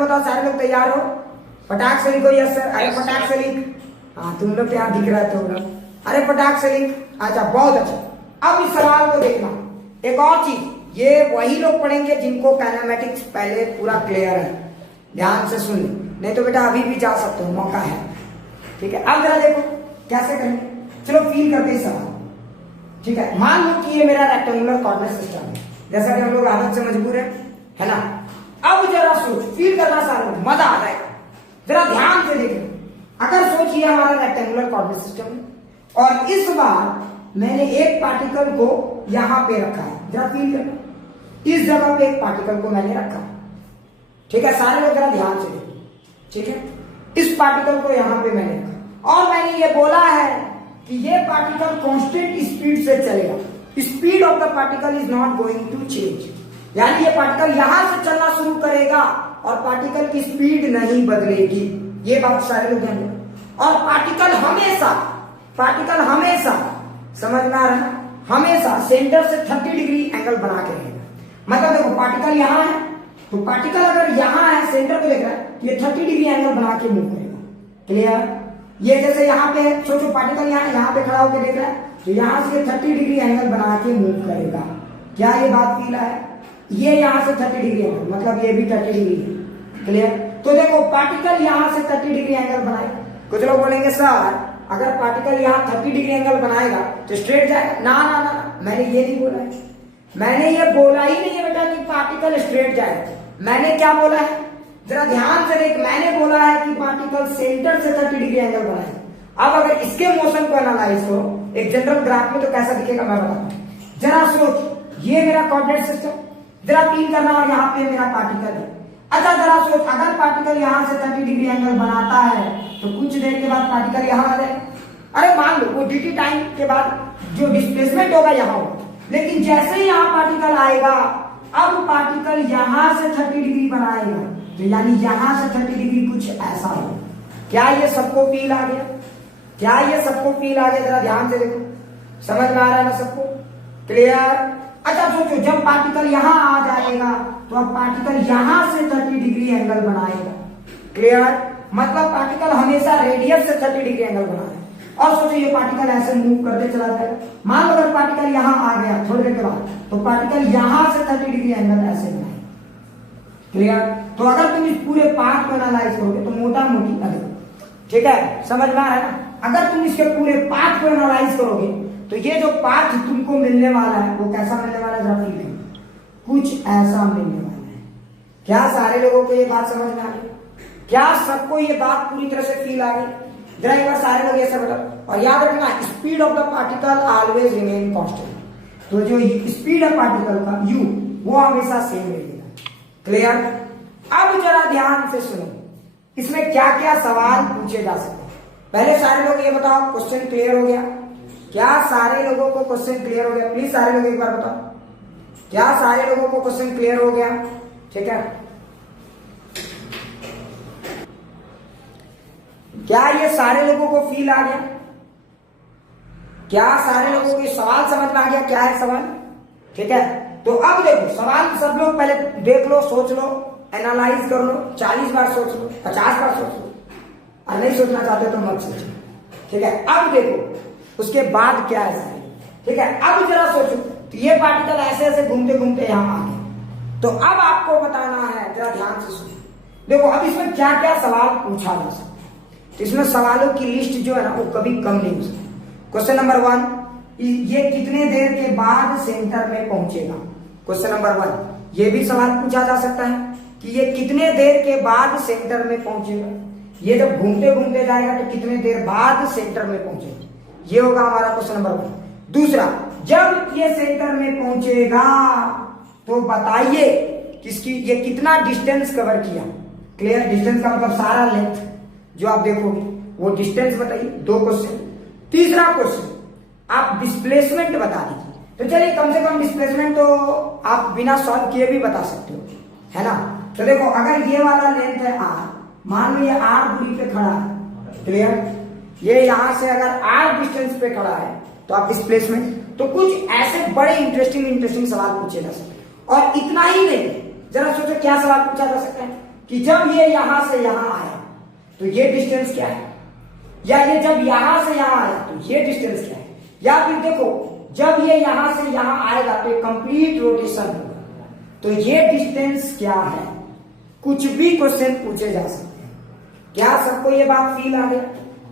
बताओ सारे लोग तैयार हो? फटाक से लिखो यस सर। अरे फटाक से लिख। हाँ तुम लोग क्या दिख रहा है तुम लोग? अरे फटाक से लिख। अच्छा बहुत अच्छा। अब इस सवाल को देखना। एक और चीज, ये वही लोग पढ़ेंगे जिनको काइनेमेटिक्स पहले पूरा क्लियर है। ध्यान से सुन, नहीं तो बेटा अभी भी जा सकते हो, मौका है। ठीक है, अब जरा देखो कैसे करेंगे। चलो फील करते हैं सवाल। ठीक है, मान लो कि ये मेरा रेक्टेंगुलर कोऑर्डिनेट सिस्टम है, जैसा कि हम लोग आदत से मजबूर है ना। अब जरा सोच, फील करना सारे, मजा आ जाएगा। जरा ध्यान से देखो। अगर सोचिए हमारा रेक्टेंगुलर कोऑर्डिनेट सिस्टम है और इस बार मैंने एक पार्टिकल को यहां पे रखा है। जरा फील करना, इस जगह पे एक पार्टिकल को मैंने रखा। ठीक है, सारे लोग जरा ध्यान से देखो। ठीक है, इस पार्टिकल को यहां पे मैंने रखा और मैंने ये बोला है कि ये पार्टिकल कांस्टेंट स्पीड से चलेगा। Speed of the particle is not going to change, यानी ये पार्टिकल यहां से चलना शुरू करेगा और पार्टिकल की स्पीड नहीं बदलेगी। ये बात सारे लोग ध्यान दें। और पार्टिकल हमेशा समझ में आ रहा है, हमेशा सेंटर से 30 डिग्री एंगल बना के रहेगा। मतलब देखो पार्टिकल यहां है, तो पार्टिकल अगर यहां है, सेंटर को देख रहा है, ये 30 डिग्री एंगल बना के मूव करेगा। क्लियर? ये जैसे यहाँ पे सोचो पार्टिकल यहाँ पे खड़ा होकर देख रहा है, तो यहाँ से 30 डिग्री एंगल बना के मूव करेगा। क्या ये बात फील है? ये यहाँ से 30 डिग्री एंगल, मतलब ये भी 30 डिग्री है। क्लियर? तो देखो पार्टिकल यहाँ से 30 डिग्री एंगल बनाएगा। कुछ लोग बोलेंगे सर अगर पार्टिकल यहाँ 30 डिग्री एंगल बनाएगा तो स्ट्रेट जाएगा। ना ना ना, मैंने ये नहीं बोला है। मैंने ये बोला ही नहीं है बेटा कि पार्टिकल स्ट्रेट जाएगा। मैंने क्या बोला है, जरा ध्यान से देख। मैंने बोला है कि पार्टिकल सेंटर से 30 डिग्री एंगल बनाएगा। अब अगर इसके मोशन को एनालाइज करो एक जनरल ग्राफ में तो कैसा दिखेगा मैं बताता हूं। जरा सोच, ये मेरा कोऑर्डिनेट सिस्टम, जरा फील करना, और यहाँ पे मेरा पार्टिकल है। अच्छा जरा सोच, अगर पार्टिकल यहाँ से 30 डिग्री एंगल बनाता है तो कुछ देर के बाद पार्टिकल यहाँ आ जाए। अरे मान लो वो dt टाइम के बाद जो डिस्प्लेसमेंट होगा यहाँ होगा, लेकिन जैसे ही यहाँ पार्टिकल आएगा, अब पार्टिकल यहाँ से 30 डिग्री बनाएगा, तो यानी यहां से 30 डिग्री कुछ ऐसा हो। क्या ये सबको फील आ गया? क्या ये सबको फील आ गया? जरा ध्यान से देखो, समझ में आ रहा है ना सबको? क्लियर? अच्छा सोचो, जब पार्टिकल यहां आ जाएगा तो अब पार्टिकल यहां से 30 डिग्री एंगल बनाएगा। क्लियर? मतलब पार्टिकल हमेशा रेडियस से 30 डिग्री एंगल बनाएगा। और सोचो ये पार्टिकल ऐसे मूव करते चला जाएगा। मान लो अगर पार्टिकल यहां आ गया थोड़ी देर के बाद, तो पार्टिकल यहां से 30 डिग्री एंगल ऐसे बनाएगा। क्लियर? तो अगर तुम इस पूरे पाथ को एनालाइज करोगे तो मोटा मोटी अगर, ठीक है समझ में आ रहा है ना, अगर तुम इसके पूरे पाथ को एनालाइज करोगे तो ये जो पाथ तुमको मिलने वाला है वो कैसा मिलने वाला है? जरा फील करो, कुछ ऐसा मिलने वाला है। क्या सारे लोगों को ये बात समझ में आ गई? क्या सबको ये बात पूरी तरह से फील आ गई? जरा एक बार सारे लोग ऐसा बताओ। और याद रखना, speed of the particle always remain constant. तो जो स्पीड है पार्टिकल का u, वो हमेशा सेम रहेगा। क्लियर? अब जरा ध्यान से सुनो, इसमें क्या क्या सवाल पूछे जा सकते हैं। पहले सारे लोग ये बताओ, क्वेश्चन क्लियर हो गया? क्या सारे लोगों को क्वेश्चन क्लियर हो गया? प्लीज सारे लोग एक बार बताओ, क्या सारे लोगों को क्वेश्चन क्लियर हो गया? ठीक है, क्या ये सारे लोगों को फील आ गया? क्या सारे लोगों को सवाल समझ में आ गया? क्या है सवाल? ठीक है, तो अब देखो सवाल सब लोग पहले देख लो, सोच लो, एनालाइज कर लो, 40 बार सोच लो, 50 बार सोच लो, और नहीं सोचना चाहते तो मत सोचो। ठीक है, अब देखो उसके बाद क्या है। ठीक है, अब जरा सोचो, तो ये पार्टिकल ऐसे ऐसे घूमते घूमते यहां आ गए, तो अब आपको बताना है, जरा ध्यान से सुनो। देखो अब इसमें क्या क्या सवाल पूछा जा सकता है, तो इसमें सवालों की लिस्ट जो है ना वो कभी कम नहीं हो सकती। क्वेश्चन नंबर 1, ये कितने देर के बाद सेंटर में पहुंचेगा? क्वेश्चन नंबर 1 ये भी सवाल पूछा जा सकता है कि ये कितने देर के बाद सेंटर में पहुंचेगा। ये जब घूमते घूमते जाएगा तो कितने देर बाद सेंटर में पहुंचेगा, ये होगा हमारा क्वेश्चन नंबर 1। दूसरा, जब ये सेंटर में पहुंचेगा तो बताइए किसकी ये कितना डिस्टेंस कवर किया। क्लियर? डिस्टेंस का मतलब सारा लेंथ जो आप देखोगे वो डिस्टेंस बताइए। 2 क्वेश्चन। तीसरा क्वेश्चन, आप डिस्प्लेसमेंट बता दीजिए। तो चलिए कम से कम डिस्प्लेसमेंट तो आप बिना सॉल्व किए भी बता सकते हो, है ना। तो देखो अगर ये वाला लेंथ है r, मान लो ये r दूरी पे खड़ा है। क्लियर? ये यहां से अगर r डिस्टेंस पे खड़ा है तो आप डिस्प्लेसमेंट, तो कुछ ऐसे बड़े इंटरेस्टिंग सवाल पूछे जा सकते हैं। और इतना ही नहीं, जरा सोचो क्या सवाल पूछा जा सकता है कि जब ये यहां से यहां आया तो ये डिस्टेंस क्या है, या ये जब यहां से यहां आया तो ये डिस्टेंस क्या है, या फिर देखो जब ये यहां से यहां आएगा तो कंप्लीट रोटेशन होगा, तो ये डिस्टेंस क्या है। कुछ भी क्वेश्चन पूछे जा सकते हैं। क्या सबको ये बात फील आ गया?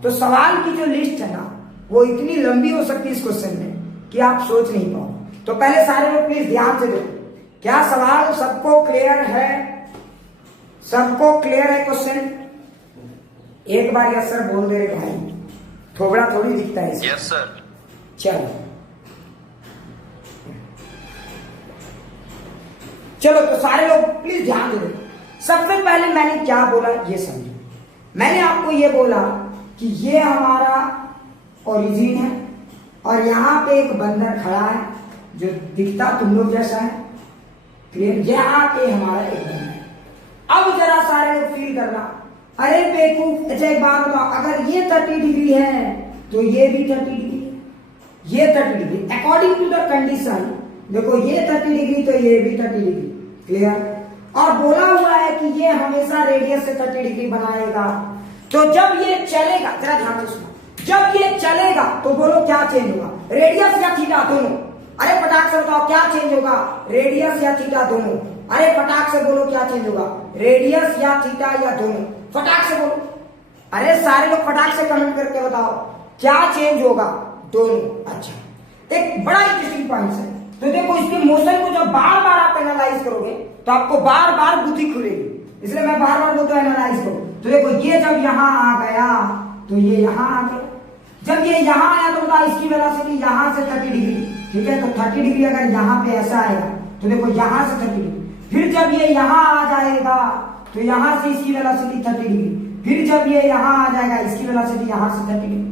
तो सवाल की जो लिस्ट है ना वो इतनी लंबी हो सकती है इस क्वेश्चन में कि आप सोच नहीं पाओ। तो पहले सारे लोग प्लीज ध्यान से देखो, क्या सवाल सबको क्लियर है? सबको क्लियर है क्वेश्चन? एक बार यस सर बोल दे रहे भाई, थोड़ा थोड़ी दिखता है। Yes sir. चलो चलो तो सारे लोग प्लीज ध्यान दो। सबसे पहले मैंने क्या बोला ये समझो। मैंने आपको ये बोला कि ये हमारा ओरिजिन है और यहाँ पे एक बंदर खड़ा है जो दिखता तुम लोग जैसा है, क्लियर? यहाँ पे हमारा एक बंदर है। अब जरा सारे लोग फील करना, अरे बेवकूफ, अच्छा एक बात बताओ, अगर ये 30 डिग्री है तो ये भी 30 डिग्री है, ये 30 degree according to the condition. देखो ये 30 डिग्री तो ये भी 30 डिग्री, क्लियर? और बोला हुआ है कि ये हमेशा रेडियस से 30 डिग्री बनाएगा। तो जब ये चलेगा, जरा ध्यान से सुनो, जब ये चलेगा तो बोलो क्या चेंज होगा, रेडियस या थीटा दोनों? अरे फटाक से बताओ क्या चेंज होगा, रेडियस या थीटा दोनों? अरे फटाक से बोलो क्या चेंज होगा, रेडियस या थीटा या दोनों? फटाक से बोलो। अरे सारे लोग फटाक से कमेंट करके बताओ क्या चेंज होगा, दोनों। अच्छा, एक बड़ा इंटरेस्टिंग पॉइंट है। तो देखो इसके मोशन को जब बार बार आप एनालाइज करोगे तो आपको बार बार बुद्धि खुलेगी, इसलिए मैं बार बार बोलता हूं एनालाइज करो। तो देखो ये जब यहां आ गया तो ये यहां आ गया, जब ये यहां आया तो बताओ इसकी वेलोसिटी यहां से 30 डिग्री, ठीक है? तो 30 डिग्री अगर यहां पे ऐसा आएगा तो देखो यहां से 30 डिग्री, फिर जब ये यहां आ जाएगा तो यहां से इसकी वेलोसिटी 30 डिग्री, फिर जब ये यहां आ जाएगा इसकी वेलोसिटी यहां से 30 डिग्री।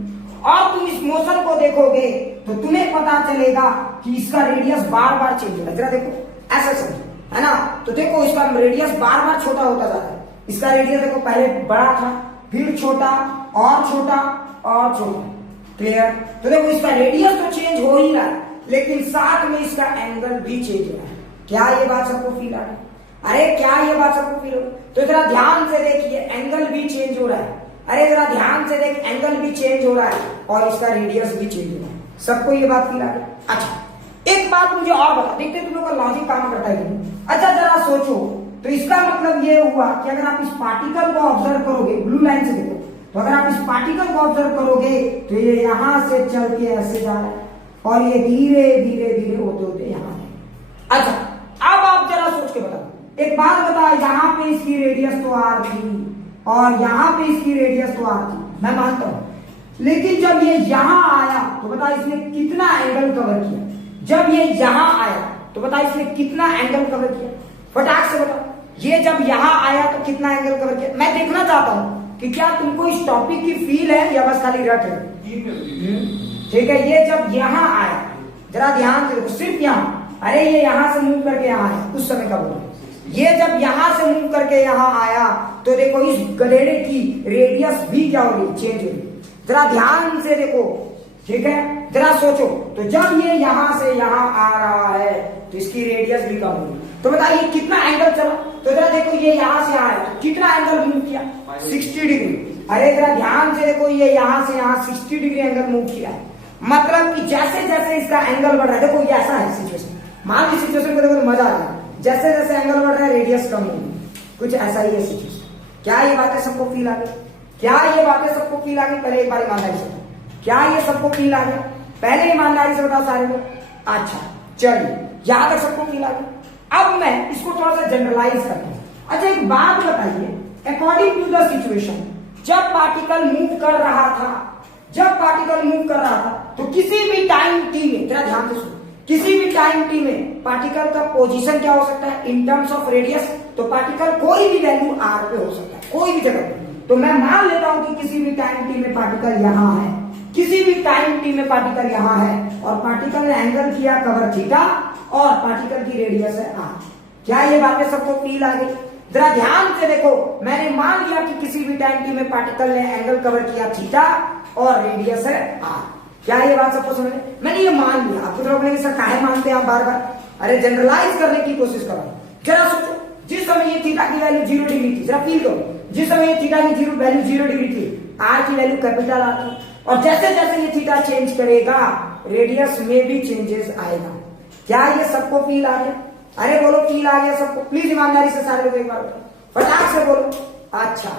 और तुम इस मोशन को देखोगे तो तुम्हें पता चलेगा कि इसका रेडियस बार बार चेंज होगा। जरा देखो ऐसा समझो, है ना? तो देखो इसका रेडियस बार बार छोटा होता जा रहा है। इसका रेडियस देखो पहले बड़ा था, फिर छोटा और छोटा और छोटा, क्लियर? तो देखो इसका रेडियस तो चेंज हो ही रहा है लेकिन साथ में इसका एंगल भी चेंज हो रहा है। क्या ये बात सबको फील आ रहा है? अरे क्या ये बात सबको फील हो रहा है? तो जरा ध्यान से देखिए, एंगल भी चेंज हो रहा है। अरे जरा ध्यान से देख, एंगल भी चेंज हो रहा है और इसका रेडियस भी चेंज हो रहा है। सबको ये बात फील आ रही है? अच्छा एक बात मुझे और बता, देखते तुम लोग का लॉजिक काम करता है। अच्छा जरा सोचो, तो इसका मतलब ये हुआ कि अगर आप इस पार्टिकल को ऑब्जर्व करोगे, ब्लू लाइन से देखो, तो अगर आप इस पार्टिकल को ऑब्जर्व करोगे तो ये यहां से चल के ऐसे जा रहा है और ये धीरे धीरे धीरे होते होते यहां है। अच्छा अब आप जरा सोच के बताओ, एक बात बताओ, यहाँ पे इसकी रेडियस तो आर थी और यहाँ पे इसकी रेडियस तो आर थी, मैं मानता हूं, लेकिन जब ये यहां आया तो बता इसने कितना एंगल कवर किया? जब ये यहां आया तो बता इसने कितना एंगल कवर किया? फटाक से बता, ये जब यहां आया तो कितना एंगल कवर किया? मैं देखना चाहता हूं कि क्या तुमको इस टॉपिक की फील है या बस खाली रट है। ठीक है, ये जब यहां आया, जरा ध्यान से देखो, सिर्फ यहां, अरे ये यहां से मूव करके यहां आया, उस समय का बोलो। ये जब यहां से मूव करके यहां आया तो देखो इस गलेड़े की रेडियस भी क्या हो रही, चेंज हो रही। जरा ध्यान से देखो, ठीक है? जरा सोचो, तो जब ये यहां से यहां आ रहा है तो इसकी रेडियस भी कम होगी। तो बताइए कितना एंगल चला? तो जरा देखो ये यहां से आया तो कितना एंगल मूव किया? 60 डिग्री। अरे जरा ध्यान से देखो, ये यहां से यहां 60 डिग्री एंगल मूव किया है। मतलब कि जैसे जैसे इसका एंगल बढ़ रहा है, देखो ये ऐसा है सिचुएशन, मान ली सिचुएशन को देखो तो मजा आ रहा है, जैसे जैसे एंगल बढ़ रहा है रेडियस कम होगी, कुछ ऐसा ही है सिचुएशन। क्या ये बातें सबको फील आ गई? क्या ये बातें सबको फील आ गई? पहले एक बार ईमानदारी से, क्या ये सबको फील आ गया? पहले ईमानदारी से बताओ सारे लोग। अच्छा चलिए, यहां तक सबको फील आ गया। अब मैं इसको थोड़ा सा जनरलाइज करता हूं। अच्छा एक बात बताइए, अकॉर्डिंग टू द सिचुएशन, जब पार्टिकल मूव कर रहा था, जब पार्टिकल मूव कर रहा था तो किसी भी टाइम टी में, जरा ध्यान से सुनो, किसी भी टाइम टी में पार्टिकल का पोजीशन क्या हो सकता है इन टर्म्स ऑफ रेडियस? तो पार्टिकल कोई भी वैल्यू आर पे हो सकता है, कोई भी जगह पे। तो मैं मान लेता हूं कि किसी भी टाइम टी में पार्टिकल यहां है, किसी भी टाइम टी में पार्टिकल यहां है और पार्टिकल ने एंगल किया कवर थीटा और पार्टिकल की रेडियस है आर। क्या ये बातें सबको फील आ गई? जरा ध्यान से देखो, मैंने मान लिया कि किसी भी टाइम टी में पार्टिकल ने एंगल कवर किया थीटा और रेडियस है आर। क्या ये बात सबको समझ? मैंने ये मान लिया। आपको तो बोलेंगे सर काहे मानते हैं आप बार बार? अरे जनरलाइज करने की कोशिश करो। जरा सोचो, जिस समय ये थीटा की वैल्यू 0 डिग्री थी, जरा फील करो, जिस समय ये थीटा की वैल्यू 0 डिग्री थी, आर की वैल्यू कैपिटल आती, और जैसे जैसे ये थीटा चेंज करेगा रेडियस में भी चेंजेस आएगा। क्या ये सबको फील आ गया? अरे बोलो फील आ गया सबको? प्लीज ईमानदारी से सारे लोग एक बार फटाक से बोलो। अच्छा,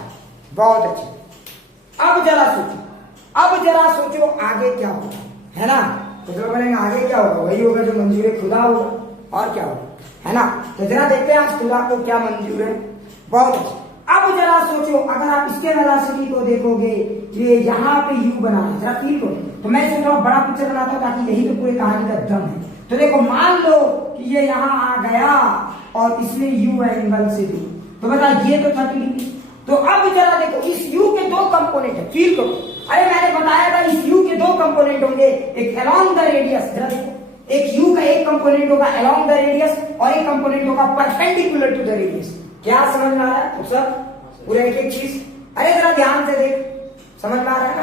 बहुत अच्छे। अब जरा सोचो आगे क्या होगा, है ना? कुछ लोग बोलेंगे आगे क्या होगा? वही होगा जो मंजूर खुदा होगा, और क्या होगा, है ना? तो जरा देखते हैं आज खुदा को क्या मंजूर है। बहुत अच्छे। अब जरा सोचो, अगर आप इसके वेलोसिटी को देखोगे, ये यहाँ पे यू बना है, जरा फील करो। तो मैं इसको थोड़ा बड़ा पिक्चर बनाता हूँ ताकि यही तो पूरी कहानी का दम है। तो देखो, मान लो कि ये यहाँ आ गया और इसने यू एंगल से दी, तो बता ये तो 30 डिग्री। तो अब जरा देखो, इस यू के दो कंपोनेंट है, फील करो। अरे मैंने बताया था इस यू के दो कंपोनेंट होंगे, एक अलोंग द रेडियस, जरा देखो, एक यू का एक कंपोनेंट होगा अलोंग द रेडियस और एक कंपोनेंट होगा परपेंडिकुलर टू द रेडियस। क्या समझ में आ रहा है? तो सब पूरा एक एक चीज, अरे जरा ध्यान से देख, समझ में आ रहा है ना?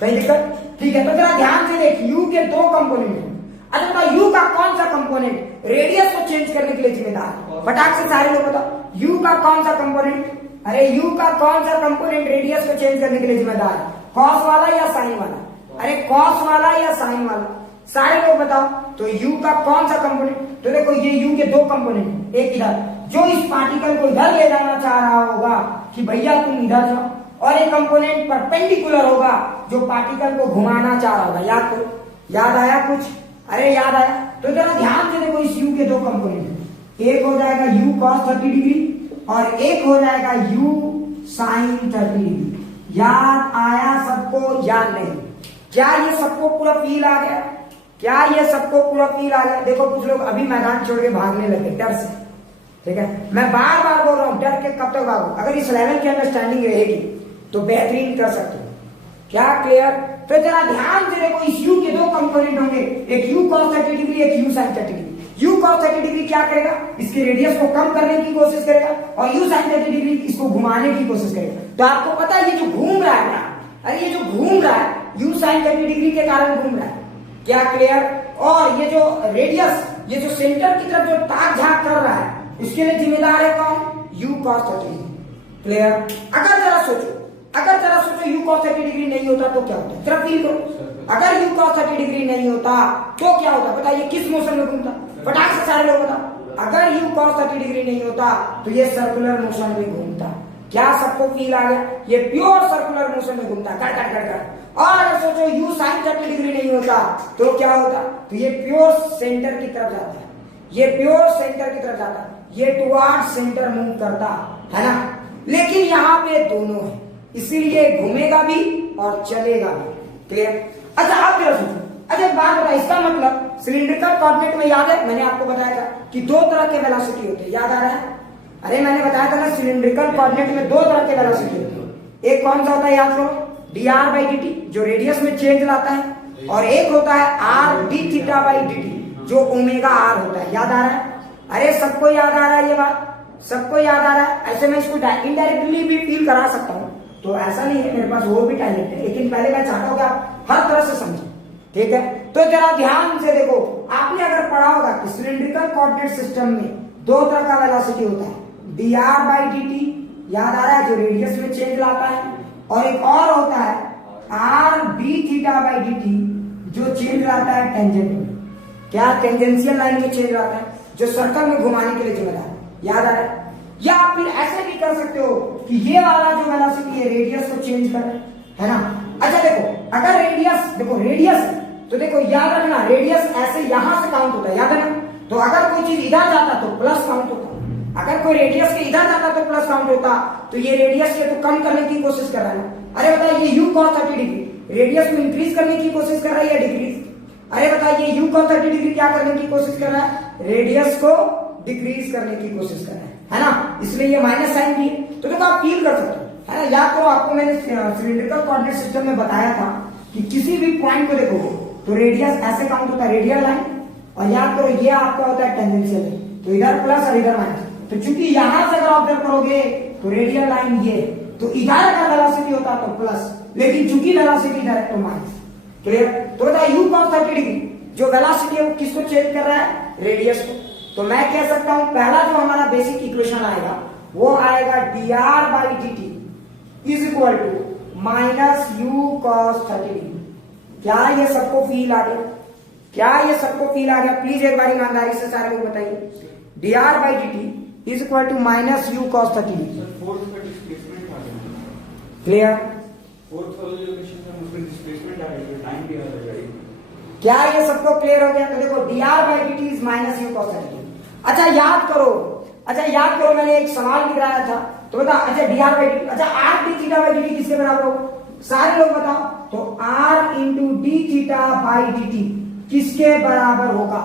कहीं दिक्कत? ठीक है, तो जरा ध्यान से देख, यू के दो कंपोनेंट हैं। अच्छा, यू का कौन सा कंपोनेंट रेडियस को चेंज करने के लिए जिम्मेदार है? फटाक से सारे लोग बताओ, यू का कौन सा कंपोनेंट, अरे यू का कौन सा कंपोनेंट रेडियस को चेंज करने के लिए जिम्मेदार है? कॉस वाला या साइन वाला? अरे कॉस वाला या साइन वाला? सारे लोग बताओ। तो यू का कौन सा कंपोनेंट? तो देखो, ये यू के दो कंपोनेंट, एक इधर जो इस पार्टिकल को इधर ले जाना चाह रहा होगा कि भैया तुम इधर जाओ, और एक कंपोनेंट परपेंडिकुलर होगा जो पार्टिकल को घुमाना चाह रहा होगा। याद करो, याद आया कुछ? अरे याद आया? तो जरा ध्यान से देखो, इस यू के दो कंपोनेंट, एक हो जाएगा यू कॉस 30 डिग्री और एक हो जाएगा यू साइन 30 डिग्री। याद आया सबको? याद नहीं? क्या ये सबको पूरा फील आ गया? क्या ये सबको पूरा फील आ गया? देखो, कुछ लोग अभी मैदान छोड़ के भागने लगे डर से, ठीक है? मैं बार बार बोल रहा हूं, डर के कब तक भागो? अगर इस लेवल की अंडरस्टैंडिंग रहेगी तो बेहतरीन कर सकते हो। क्या क्लियर? तो जरा ध्यान से देखो, इस यू के दो कंपोनेंट होंगे, एक यू cos 30 डिग्री, एक you sin 30 degree. You cos 30 degree क्या करेगा? इसके रेडियस को कम करने की कोशिश करेगा, और यू sin 30 डिग्री इसको घुमाने की कोशिश करेगा। तो आपको पता है ये जो घूम रहा है ना, अरे ये जो घूम रहा है यू sin 30 डिग्री के कारण घूम रहा है। क्या क्लियर? और ये जो रेडियस, ये जो सेंटर की तरफ जो ताक झांक कर रहा है, इसके लिए जिम्मेदार है कौन? You cos 30 degree. क्लियर? अगर जरा सोचो यू cos 30 डिग्री नहीं होता तो क्या होता? जरा फील करो, अगर यू cos 30 डिग्री नहीं होता तो क्या होता? बताइए किस मोशन में घूमता? फटाक से सारे लोग बताओ। अगर यू cos 30 डिग्री नहीं होता तो ये सर्कुलर मोशन में घूमता। क्या सबको फील आ गया? ये प्योर सर्कुलर मोशन में घूमता, कर कर कर कर। और अगर सोचो यू sin 30 डिग्री नहीं होता तो क्या होता? तो ये प्योर सेंटर की तरफ जाता है, ये प्योर सेंटर की तरफ जाता है, ये टुवार्ड सेंटर मूव करता है ना? लेकिन यहाँ पे दोनों है, इसीलिए घूमेगा भी और चलेगा भी। क्लियर? अच्छा, आप जरा सोचो, अच्छा एक बात बताइए, इसका मतलब सिलिंड्रिकल कोऑर्डिनेट में याद है मैंने आपको बताया था कि दो तरह के वेलोसिटी होते हैं, याद आ रहा है? अरे मैंने बताया था ना, सिलिंड्रिकल कोऑर्डिनेट में दो तरह के वेलोसिटी होते हैं। एक कौन सा होता है याद करो? dr/dt जो रेडियस में चेंज लाता है, और एक होता है r/dt जो ओमेगा r होता है। याद आ रहा है? अरे सबको याद आ रहा है? ये बात सबको याद आ रहा है? ऐसे मैं इसको इनडायरेक्टली भी फील करा सकता हूँ, तो ऐसा नहीं है, मेरे पास वो भी टैलेंट है, लेकिन पहले मैं चाहता हूँ कि आप हर तरह से समझें। ठीक है, तो जरा ध्यान से देखो, आपने अगर पढ़ा होगा कि सिलिंड्रिकल कोऑर्डिनेट सिस्टम में दो तरह का वेलोसिटी होता है, dr/dt याद आ रहा है जो रेडियस में चेंज लाता है, और एक और होता है r/dθ/dt जो चेंज लाता है टेंजेंट में। क्या? टेंजेंशियल लाइन में चेंज लाता है, जो सर्कल में घुमाने के लिए जिम्मेदार है। याद आ रहा है? या आप फिर ऐसे भी कर सकते हो कि ये वाला जो वेलोसिटी है रेडियस को चेंज कर रहा है ना? अच्छा देखो, अगर रेडियस तो देखो याद रखना, रेडियस ऐसे यहां से काउंट होता है, याद है ना? तो अगर कोई चीज इधर जाता तो प्लस काउंट होता, अगर कोई रेडियस के इधर जाता तो प्लस काउंट होता। तो ये रेडियस के तो कम करने की कोशिश कर रहा है ना? अरे बताइए, यू cos 30 डिग्री रेडियस को इंक्रीज करने की कोशिश कर रहा है या डिक्रीज? अरे बताइए, यू cos 30 डिग्री क्या करने की कोशिश कर रहा है? रेडियस को डिक्रीज करने की कोशिश कर रहा है ना? इसलिए ये माइनस साइन भी है। तो देखो, आप फील कर सकते हो, है ना? याद करो, आपको मैंने सिलिंड्रिकल कोऑर्डिनेट सिस्टम में बताया था कि किसी भी पॉइंट को देखो तो रेडियस ऐसे काउंट होता है, रेडियल लाइन, और याद करो ये आपका होता है टेंजेंशियल लाइन, तो इधर प्लस और इधर माइनस। तो चूंकि यहां से अगर ऑब्जर्व करोगे तो रेडियल लाइन ये, तो इधर अगर वेलोसिटी होता तो प्लस, लेकिन चूंकि वेलोसिटी इधर है तो माइनस। क्लियर? तो बताइए, यू cos 30 डिग्री जो वेलोसिटी है वो किसको चेंज कर रहा है? रेडियस को। तो मैं कह सकता हूं पहला जो हमारा बेसिक इक्वेशन आएगा वो आएगा dr by D T is equal to minus U cos 30 degree. क्या ये सबको फील आ गया? क्या ये सबको फील आ गया? प्लीज एक बार ईमानदारी से सारे लोग बताइए। dr by D T is equal to minus U cos 30 degree. Clear? क्या ये सबको क्लियर हो गया? तो देखो dr by D T is minus U cos 30 degree. अच्छा याद करो, मैंने एक सवाल लिखाया था तो बता। अच्छा dr बाई डी टी, अच्छा r D theta by D T किसके बराबर होगा? सारे लोग बताओ। तो r into D theta by D T किसके बराबर होगा?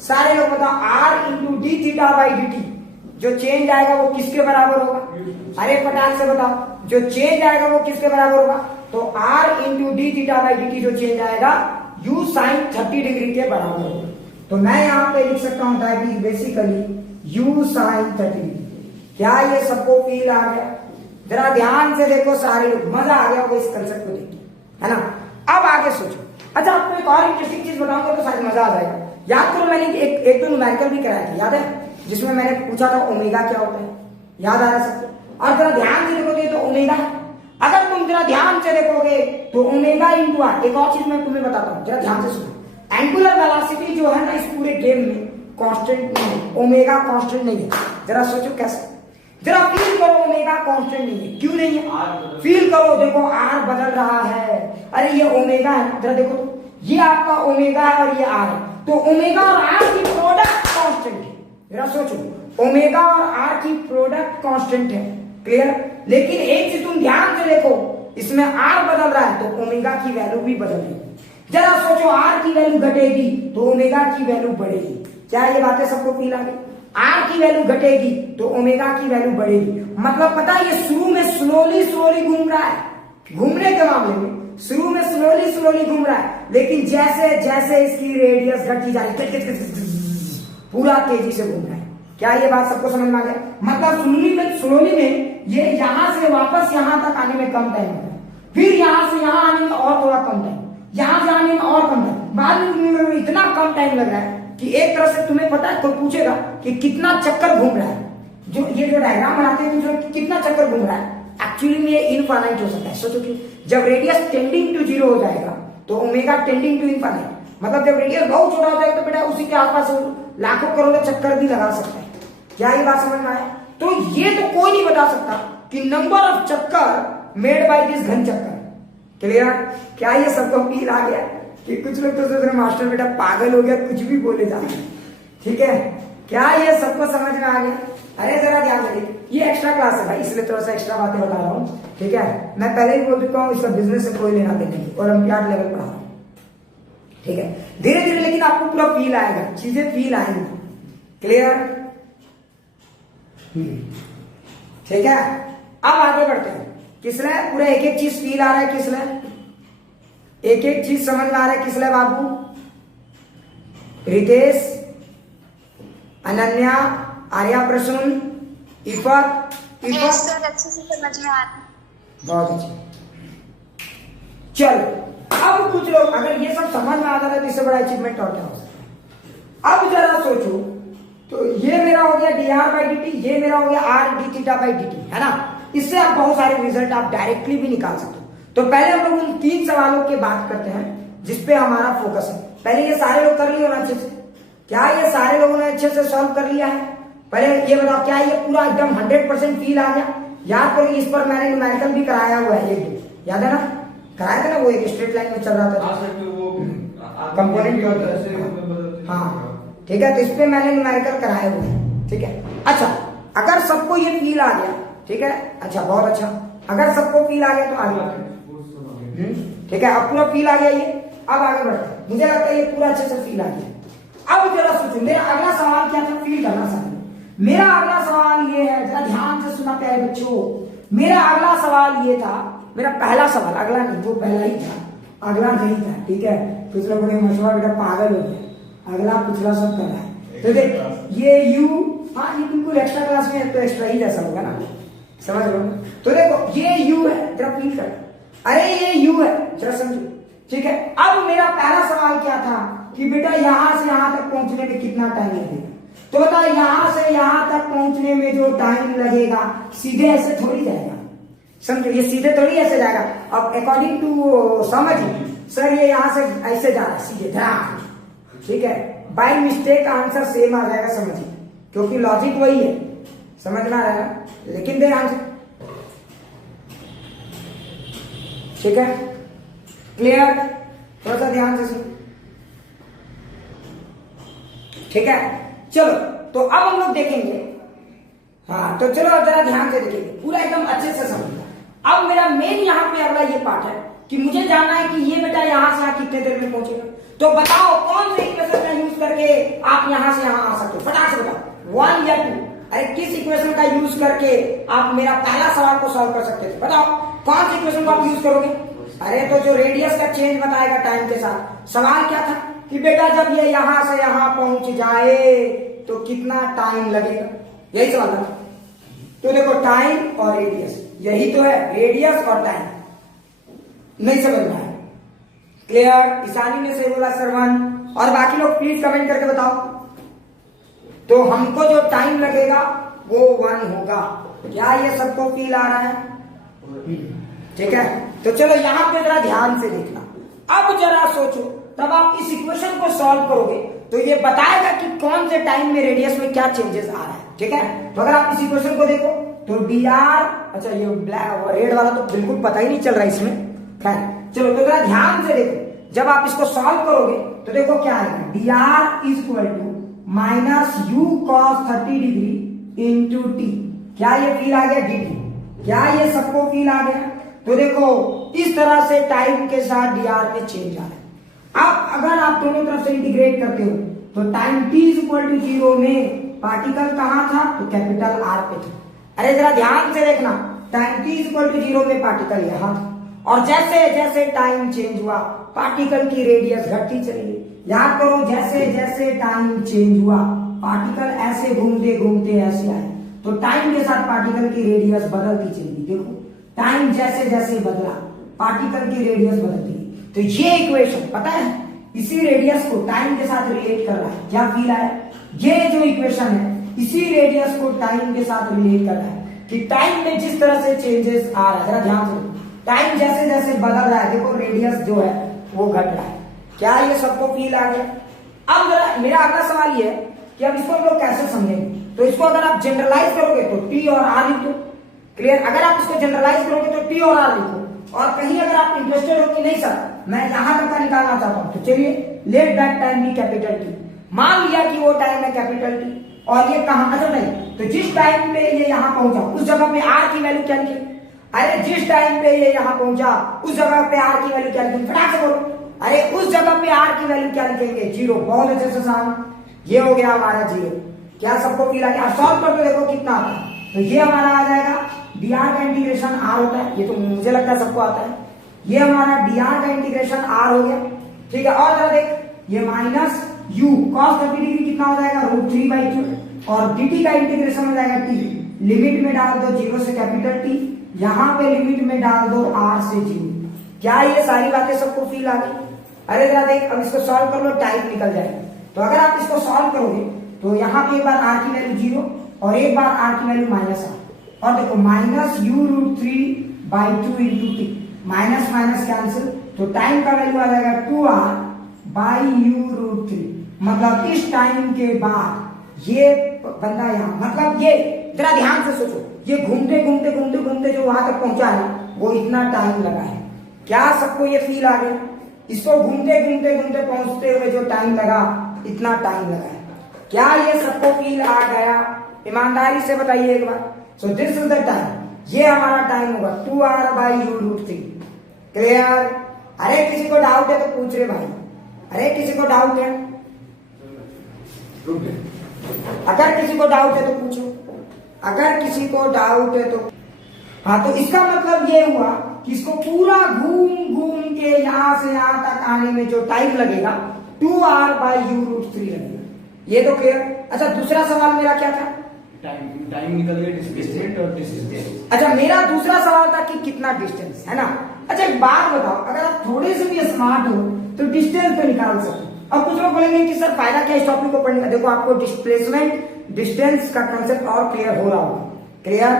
सारे लोग बताओ। r into D theta by D T जो चेंज आएगा वो किसके बराबर होगा? अरे फटाक से बताओ, जो चेंज आएगा वो किसके बराबर होगा? तो r into D theta by D T जो चेंज आएगा u साइन 30 डिग्री के बराबर होगा। तो मैं यहाँ पे लिख सकता हूं that is basically u sine 30 degree. क्या ये सबको फील आ गया? जरा ध्यान से देखो सारे लोग, मजा आ गया होगा इस कंसेप्ट को देख के, है ना? अब आगे सोचो। अच्छा आपको एक और इंटरेस्टिंग चीज बताऊंगा तो शायद मजा आ जाएगा। याद करो मैंने एक दो न्यूमेरिकल भी कराया था, याद है? जिसमें मैंने पूछा था ओमेगा क्या होता है, याद आ रहा सबको? और जरा ध्यान से देखोगे तो ओमेगा, अगर तुम जरा ध्यान से देखोगे तो ओमेगा इंटू आर। एक और चीज मैं तुम्हें बताता हूँ, जरा ध्यान से सुनो। एंगुलर वेलोसिटी जो है ना इस पूरे गेम में कांस्टेंट नहीं है, ओमेगा कांस्टेंट नहीं है। जरा सोचो कैसे, जरा फील करो ओमेगा कांस्टेंट नहीं है। क्यों नहीं है? फील करो, देखो आर बदल रहा है। अरे ये ओमेगा है, जरा देखो तो, ये आपका ओमेगा है और ये आर है। तो ओमेगा और आर की प्रोडक्ट कांस्टेंट है। जरा सोचो, ओमेगा और आर की प्रोडक्ट कांस्टेंट है। क्लियर? लेकिन एक चीज तुम ध्यान से देखो, इसमें आर बदल रहा है तो ओमेगा की वैल्यू भी बदल रही है। जरा सोचो, आर की वैल्यू घटेगी तो ओमेगा की वैल्यू बढ़ेगी। क्या ये बातें सबको फील आ गई? आर की वैल्यू घटेगी तो ओमेगा की वैल्यू बढ़ेगी। मतलब पता है ये शुरू में स्लोली घूम रहा है। घूमने के मामले में शुरू में स्लोली घूम रहा है, लेकिन जैसे जैसे इसकी रेडियस घटती जा रही है पूरा तेजी से घूम रहा है। क्या ये बात सबको समझ में आ गया? मतलब स्लोली में ये यहां से वापस यहां तक आने में कम टाइम होता है, फिर यहां से यहां आने में और थोड़ा कम टाइम, यहां से आने में और कम टाइम, बाद में इतना कम टाइम लग रहा है कि एक तरह से तुम्हें पता है, कोई पूछेगा कि कितना चक्कर घूम रहा है, जो ये जो डायग्राम बनाते हैं तो कितना चक्कर घूम रहा है, एक्चुअली में ये इनफाइनाइट हो सकता है। सोचो कि जब रेडियस टेंडिंग टू जीरो हो जाएगा तो ओमेगा टेंडिंग टू इनफाइनाइट, मतलब जब रेडियस बहुत छोटा हो जाएगा तो बेटा उसी के आसपास लाखों करोड़ों चक्कर भी लगा सकता है। क्या ये बात समझ में आया? तो ये तो कोई नहीं बता सकता कि नंबर ऑफ चक्कर मेड बाय दिस घन चक्कर। क्लियर? क्या ये सबको फील आ गया कि कुछ लोग तो सोच रहे मास्टर बेटा पागल हो गया, कुछ भी बोले जा रहे हैं। ठीक है, क्या ये सबको समझ में आ गया? अरे जरा ध्यान दीजिए, ये एक्स्ट्रा क्लास है भाई, इसलिए थोड़ा सा एक्स्ट्रा बातें बता रहा हूँ। ठीक है, मैं पहले ही बोल चुका हूँ इसका बिजनेस से कोई लेना देना नहीं, ओलंपियाड लेवल पढ़ा रहा हूँ। ठीक है, धीरे धीरे लेकिन आपको पूरा फील आएगा, चीजें फील आएंगी। क्लियर? ठीक है, अब आगे बढ़ते हैं। किसने पूरा एक एक चीज फील आ रहा है? किसने एक एक चीज समझ में आ रहा है? किसने बाबू? रितेश, अनन्या, आर्या, प्रसून, इफत। अच्छे से समझ में आ रहा है। बहुत अच्छे। चलो अब कुछ लोग अगर ये सब समझ में आ जाता है तो इससे बड़ा अचीवमेंट और क्या हो सकता है? अब जरा सोचो, तो ये मेरा हो गया dr बाई डी टी, ये मेरा हो गया r D theta by D T, है ना? इससे आप बहुत सारे रिजल्ट आप डायरेक्टली भी निकाल सकते हो। तो पहले हम लोग उन 3 सवालों की बात करते हैं जिसपे हमारा फोकस है। पहले ये सारे लोग कर लिए होना अच्छे से? क्या ये सारे लोगों ने अच्छे से सॉल्व कर लिया है? पहले ये बताओ, क्या ये पूरा एकदम 100% फील आ गया? याद करो इस पर मैंने न्यूमेरिकल भी कराया हुआ है, एक याद है ना? कराया था ना, वो एक स्ट्रेट लाइन में चल रहा था कंपोनेंट। हाँ ठीक है, तो इस पे मैंने न्यूमेरिकल कराया हुआ है। ठीक है, अच्छा अगर सबको ये फील आ गया, ठीक है, अच्छा बहुत अच्छा, अगर सबको फील आ गया तो आगे बढ़ते। ठीक है, अब पूरा फील आ गया ये, अब आगे बढ़ते। मुझे लगता है ये पूरा अच्छे से फील आ गया। अब जरा सोचो, मेरा अगला सवाल क्या था? फील करना सवाल। मेरा अगला सवाल ये है, जरा ध्यान से सुना प्यारे बच्चों। मेरा अगला सवाल ये था, मेरा पहला सवाल, अगला नहीं, वो पहला ही था, अगला नहीं था। ठीक है, कुछ लोगों ने मशवरा बेटा पागल हो गया, अगला पिछला सब कर रहा है। तो देख ये यू, हाँ ये बिल्कुल एक्स्ट्रा क्लास में तो एक्स्ट्रा ही जैसा होगा ना, समझ लो। तो देखो ये यू है, जरा फील कर, अरे ये यू है, जरा समझो। ठीक है, अब मेरा पहला सवाल क्या था कि बेटा यहां से यहां तक पहुंचने में कितना टाइम लगेगा? तो बताओ यहां से यहां तक पहुंचने में जो टाइम लगेगा सीधे ऐसे थोड़ी जाएगा, समझो, ये सीधे थोड़ी ऐसे जाएगा। अब अकॉर्डिंग टू समझ सर ये यहां से ऐसे जा रहा है सीधे ध्यान, ठीक है, बाय मिस्टेक आंसर सेम आ जाएगा, समझिए, क्योंकि लॉजिक वही है, समझ में आ रहा है, लेकिन देर आंसर, ठीक है, क्लियर, थोड़ा सा ध्यान से सुनो, ठीक है। चलो तो अब हम लोग देखेंगे, हाँ तो चलो अब जरा ध्यान से देखेंगे, पूरा एकदम अच्छे से समझना। अब मेरा मेन यहाँ पे अगला ये पार्ट है कि मुझे जानना है कि ये बेटा यहाँ से यहाँ कितने देर में पहुंचेगा। तो बताओ कौन से इक्वेशन का यूज करके आप यहाँ से यहाँ आ सकते हो, फटाक से बताओ, 1 या 2, अरे किस इक्वेशन का यूज करके आप मेरा पहला सवाल को सॉल्व कर सकते थे, बताओ कौन सी इक्वेशन को आप यूज करोगे। अरे तो जो रेडियस का चेंज बताएगा टाइम के साथ। सवाल क्या था कि बेटा जब ये यहां से यहां पहुंच जाए तो कितना टाइम लगेगा, यही सवाल था। तो देखो टाइम और रेडियस, यही तो है, रेडियस और टाइम, नहीं समझ में आया, क्लियर। ईशानी ने सही बोला सरवन, और बाकी लोग प्लीज कमेंट करके बताओ। तो हमको जो टाइम लगेगा वो 1 होगा, क्या ये सबको फील आ रहा है, ठीक है। तो चलो यहां पे जरा ध्यान से देखना, अब जरा सोचो, तब आप इस इक्वेशन को सॉल्व करोगे तो ये बताएगा कि कौन से टाइम में रेडियस में क्या चेंजेस आ रहा है, ठीक है। तो अगर आप इस इक्वेशन को देखो तो dr, अच्छा ये ब्लैक रेड वाला तो बिल्कुल पता ही नहीं चल रहा है इसमें, खैर चलो तो जरा ध्यान से देखो, जब आप इसको सॉल्व करोगे तो देखो क्या आएगा, dr is equal to minus U cos 30 degree into T, क्या ये फील आ गया dt, क्या ये सबको फील आ गया। तो देखो इस तरह से टाइम के साथ dr में चेंज आ रहा है। अब अगर आप दोनों तरफ से इंटीग्रेट करते हो तो time t is equal to 0 में पार्टिकल कहां था, तो कैपिटल R पे था। अरे जरा ध्यान से देखना, time t is equal to 0 में पार्टिकल यहां था, और जैसे जैसे टाइम चेंज हुआ पार्टिकल की रेडियस घटती चली गई। याद करो जैसे जैसे टाइम चेंज हुआ पार्टिकल ऐसे घूमते घूमते ऐसे आए, तो टाइम के साथ पार्टिकल की रेडियस बदलती चली गई। देखो टाइम जैसे जैसे बदला पार्टिकल की रेडियस बदलती गई। तो ये इक्वेशन पता है इसी रेडियस को टाइम के साथ रिलेट कर रहा है, क्या फील आया, ये जो इक्वेशन है इसी रेडियस को टाइम के साथ रिलेट कर रहा है कि टाइम में जिस तरह से चेंजेस आ रहा है, जरा ध्यान से, टाइम जैसे जैसे बदल रहा है, देखो रेडियस जो है वो घट रहा है, क्या ये सबको फील आ गया। अब जरा मेरा अगला सवाल ये है कि अब इसको हम लोग कैसे समझेंगे। तो इसको अगर आप जनरलाइज करोगे तो टी और आर लिखो, क्लियर। अगर आप इसको जनरलाइज करोगे तो टी और आर लिखो, और कहीं अगर आप इंटरेस्टेड हो कि नहीं सर मैं यहां तक का निकालना चाहता हूं, तो चलिए let that time be capital T, मान लिया कि वो टाइम है कैपिटल टी, और ये कहां, अच्छा नहीं, तो जिस टाइम पे ये यहां पहुंचा उस जगह पे आर की वैल्यू क्या लिखी, अरे जिस टाइम पे ये यहां पहुंचा उस जगह पे आर की वैल्यू क्या लिखेंगे, फटाक से बोलो, अरे उस जगह पे आर की वैल्यू क्या लिखेंगे, 0। बहुत अच्छे से साहब, ये हो गया हमारा 0। क्या सबको फील आ गया, सॉल्व करके देखो कितना आता है। तो ये हमारा आ जाएगा dr का इंटीग्रेशन r होता है, ये तो मुझे लगता है सबको आता है, ये हमारा dr का इंटीग्रेशन r हो गया, ठीक है। और जरा देख ये माइनस u cos 30 डिग्री कितना हो जाएगा, √3/2, और dt का इंटीग्रेशन हो जाएगा t, लिमिट में डाल दो 0 से कैपिटल T, यहां पे लिमिट में डाल दो r से 0। क्या ये सारी बातें सबको फील आ गई। अरे जरा देख अब इसको सॉल्व कर लो, टाइम निकल जाएगा। तो अगर आप इसको सॉल्व करोगे तो यहाँ पे एक बार r की वैल्यू 0 और एक बार r की वैल्यू -r, और देखो minus u √3/2 into T, minus minus cancel, तो टाइम का वैल्यू आ जाएगा 2r/u√3। मतलब इस टाइम के बाद ये बंदा यहाँ, मतलब ये जरा ध्यान से सोचो, ये घूमते घूमते घूमते घूमते जो वहां तक पहुंचा है वो इतना टाइम लगा है। क्या सबको ये फील आ गया, इसको घूमते घूमते घूमते पहुंचते हुए जो टाइम लगा इतना टाइम लगा है, क्या ये सबको फील आ गया, ईमानदारी से बताइए एक बार। So this is the time, ये हमारा टाइम होगा 2r/u√3, क्लियर। अरे किसी को डाउट है तो पूछ रहे भाई, अरे किसी को डाउट है, अगर किसी को डाउट है तो पूछो, अगर किसी को डाउट है तो हाँ। तो इसका मतलब ये हुआ कि इसको पूरा घूम घूम के यहां से यहां तक आने में जो टाइम लगेगा 2r/u√3 लगेगा, ये तो क्लियर। अच्छा दूसरा सवाल मेरा क्या था, टाइम निकल गया, डिस्प्लेसमेंट और डिस्टेंस। अच्छा मेरा दूसरा सवाल था कि कितना डिस्टेंस है ना। अच्छा एक बात बताओ, अगर आप थोड़े से भी स्मार्ट हो तो डिस्टेंस तो निकाल सकते हो, अब कुछ लोग बोलेंगे कि सर फायदा क्या इस टॉपिक को पढ़ने का। देखो आपको डिस्प्लेसमेंट डिस्टेंस का कंसेप्ट और क्लियर हो रहा होगा। क्लियर?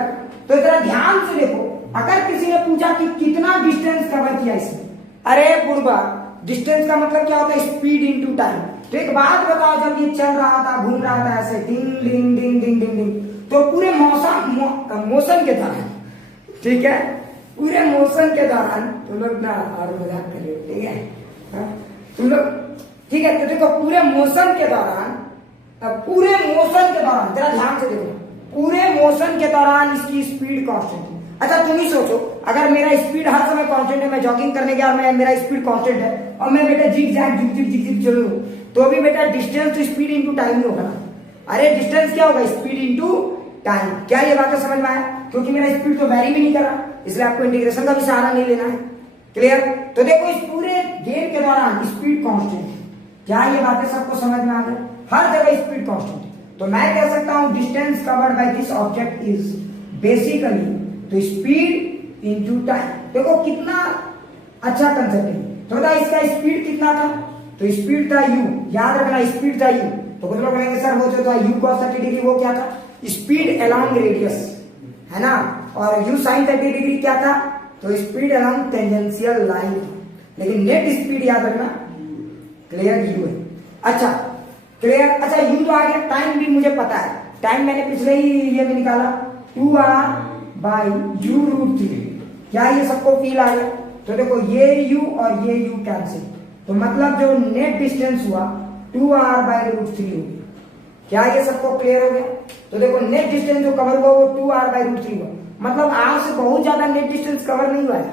तो जरा ध्यान से देखो, अगर किसी ने पूछा कि कितना डिस्टेंस कवर किया इसने, अरे बुढ़बा डिस्टेंस का मतलब क्या होता है? Speed into time. तो एक बात बताओ, जब ये चल रहा था घूम रहा था ऐसे डिंग डिंग डिंग डिंग डिंग डिंग, तो पूरे मोशन के दौरान, ठीक है, पूरे मोशन के दौरान तुम लोग ना और मजाक कर रहे हो, ठीक है, तुम लोग, ठीक है, तो देखो पूरे मोशन के दौरान, जरा ध्यान से देखो, पूरे मोशन के दौरान इसकी स्पीड कांस्टेंट है। अच्छा तुम ही सोचो, अगर मेरा स्पीड हर समय कांस्टेंट है, मैं जॉगिंग करने गया और मेरा स्पीड कांस्टेंट है और मैं बेटा जिग जैग चलूं, तो भी बेटा डिस्टेंस तो स्पीड इनटू टाइम ही होगा ना। अरे डिस्टेंस क्या होगा? Speed into time. क्या ये बातें समझ में आया? क्योंकि मेरा स्पीड तो वैरी भी नहीं कर रहा, इसलिए आपको इंटीग्रेशन का भी सहारा नहीं लेना है। क्लियर? तो देखो इस पूरे गेम के दौरान स्पीड कांस्टेंट है। क्या ये बातें सबको समझ में आ गई? हर जगह स्पीड कांस्टेंट है। तो मैं कह सकता हूं distance covered by this object is basically तो स्पीड इनटू टाइम। देखो कितना अच्छा कंसेप्ट है। तो बता इसका स्पीड कितना था? तो स्पीड था u, याद रखना स्पीड था u। तो कुछ लोग बोलेंगे सर वो जो था u cos 30 डिग्री वो क्या था? स्पीड अलोंग रेडियस, है ना। और u sin 30 डिग्री क्या था? तो स्पीड अलोंग टेंजेंशियल लाइन। लेकिन नेट स्पीड याद रखना क्लियर u है। अच्छा क्लियर? अच्छा u तो आ गया, टाइम भी मुझे पता है, टाइम मैंने पिछले ही ये में निकाला 2r बाई u√3। क्या ये सबको फील आ गया? तो देखो ये u और ये u कैंसिल, तो मतलब जो नेट डिस्टेंस हुआ 2r बाई √3 हो गया। क्या ये सबको क्लियर हो गया? तो देखो नेट डिस्टेंस जो कवर हुआ वो 2r बाई √3 हुआ, मतलब r से बहुत ज्यादा नेट डिस्टेंस कवर नहीं हुआ है।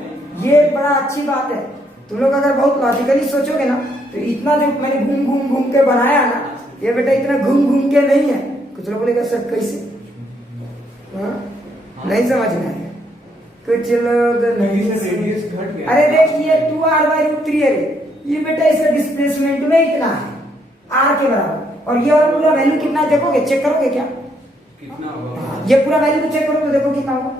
ये बड़ा अच्छी बात है। तुम लोग अगर बहुत लॉजिकली सोचोगे ना, तो इतना जो मैंने घूम घूम घूम के बनाया ना, ये बेटा इतना घूम घूम के नहीं है। कुछ लोग बोलेगा सर कैसे? नहीं समझ में आया? कुछ लोग नहीं। अरे देख ये 2r बाई √3 है, ये बेटा इसका डिस्प्लेसमेंट में इतना है r के बराबर, और ये और पूरा वैल्यू कितना है देखोगे? चेक करोगे क्या? कितना होगा? ये पूरा वैल्यू चेक करो तो देखो कितना होगा?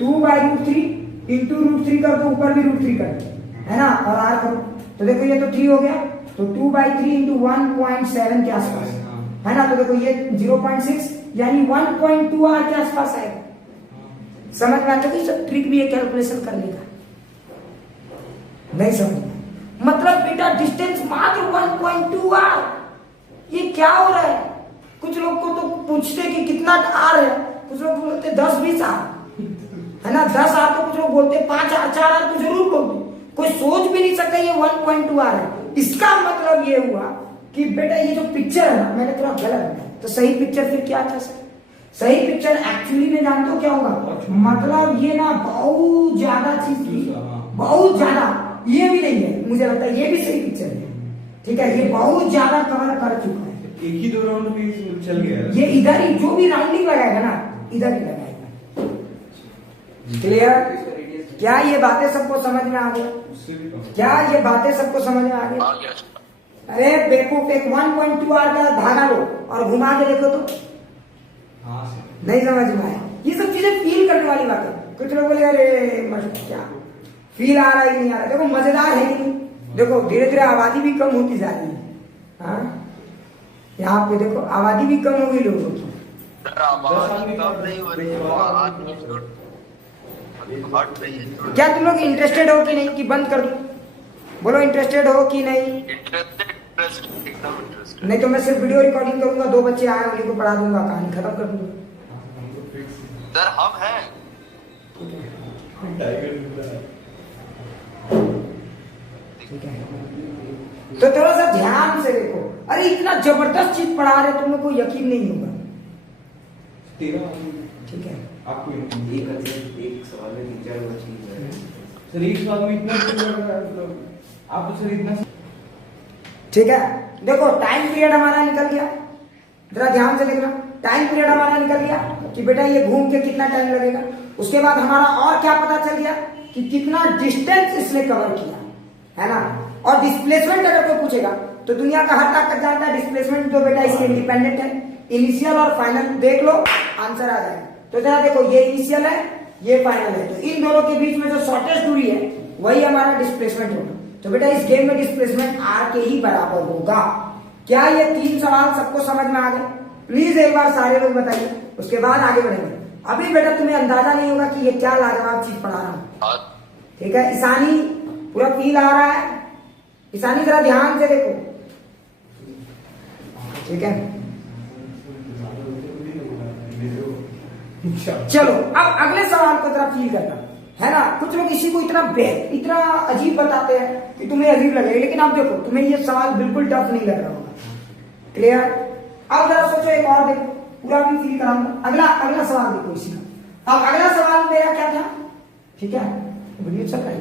2 बाई √3 इंटू √3 कर दो, ऊपर भी √3 कर दो, है ना, और r करो तो देखो ये तो 3 हो गया, तो 2 बाई 3 इंटू 1.7 के आसपास, है ना। तो देखो ये 0.6 यानी 1.2 r के आसपास आएगा। समझ में आता है? सब ट्रिक भी है कैलकुलेशन करने का। नहीं समझ में? मतलब बेटा डिस्टेंस मात्र 1.2 r। ये क्या हो रहा है? कुछ लोग को तो पूछते कि कितना r है, कुछ लोग बोलते 10-20 r, है ना, 10 r तो कुछ लोग बोलते 5 r 4 r तो जरूर बोलते। कोई सोच भी नहीं सकता ये 1.2 r है। इसका मतलब ये हुआ कि बेटा ये जो पिक्चर है ना, मैंने थोड़ा गलत बताया, तो सही पिक्चर फिर क्या था सर? सही पिक्चर एक्चुअली में जानते हो क्या होगा? मतलब ये ना बहुत ज्यादा चीज थी, बहुत ज्यादा, ये भी नहीं है, मुझे लगता है ये भी सही पिक्चर है, ठीक है, ये बहुत ज्यादा कवर कर चुका है। एक ही 2 राउंड में चल गया, ये इधर ही जो भी राउंडिंग लगाएगा ना इधर ही लगाएगा। क्लियर? क्या ये बातें सबको समझ में आ गई? क्या ये बातें सबको समझ में आ गई? अरे बेवकूफ, एक 1.2 r का धागा लो और घुमा के देखो तो नहीं समझ में आया। ये सब चीजें फील करने वाली बात है। कुछ लोग बोले अरे क्या फील आ रहा है नहीं आ रहा? देखो मजेदार है कि नहीं? देखो धीरे धीरे आबादी भी कम होती जा रही है। हाँ यहाँ पे देखो आबादी भी कम होगी लोगों की। क्या तुम लोग इंटरेस्टेड हो कि नहीं कि बंद कर दूं? बोलो इंटरेस्टेड हो कि नहीं? नहीं तो मैं सिर्फ वीडियो रिकॉर्डिंग करूंगा, 2 बच्चे आए उन्हीं को पढ़ा दूंगा, कहानी खत्म कर दूंगा। सर हम हैं। ठीक है, तो थोड़ा सा ध्यान से देखो। अरे इतना जबरदस्त चीज पढ़ा रहे तुम लोग को यकीन नहीं होगा। ठीक है, आपको एक सवाल में 3-4 चीज है सर, एक सवाल में इतना आप तो सर इतना। ठीक है, देखो टाइम पीरियड हमारा निकल गया, जरा ध्यान से देखना। टाइम पीरियड हमारा निकल गया कि बेटा ये घूम के कितना टाइम लगेगा। उसके बाद हमारा और क्या पता चल गया कि कितना डिस्टेंस इसने कवर किया, है ना। और डिस्प्लेसमेंट अगर कोई पूछेगा तो दुनिया का हर ताकत जानता है डिस्प्लेसमेंट तो बेटा इसके इंडिपेंडेंट है। इनिशियल और फाइनल देख लो, आंसर आ जाएगा। तो जरा देखो ये इनिशियल है, ये फाइनल है, तो इन दोनों के बीच में जो शॉर्टेस्ट दूरी है वही हमारा डिस्प्लेसमेंट होगा। तो बेटा इस गेम में डिस्प्लेसमेंट आर के ही बराबर होगा। क्या ये 3 सवाल सबको समझ में आ गए? प्लीज एक बार सारे लोग बताइए, उसके बाद आगे बढ़ेंगे। अभी बेटा तुम्हें अंदाजा नहीं होगा कि ये क्या लाजवाब चीज पढ़ा रहा हूं। ठीक है, ईशानी पूरा फील आ रहा है? ईशानी जरा ध्यान से देखो, ठीक है। चलो अब अगले सवाल को जरा फील करना है ना। कुछ लोग इसी को इतना अजीब बताते हैं कि तुम्हें अजीब लगेगा, लेकिन अब देखो तुम्हें ये सवाल बिल्कुल टफ नहीं लग रहा होगा। क्लियर? अब जरा सोचो, एक और देखो, पूरा भी फील कराऊंगा। अगला सवाल देखो इसी का। अब अगला सवाल मेरा क्या था? ठीक है, वीडियो चल रहा है?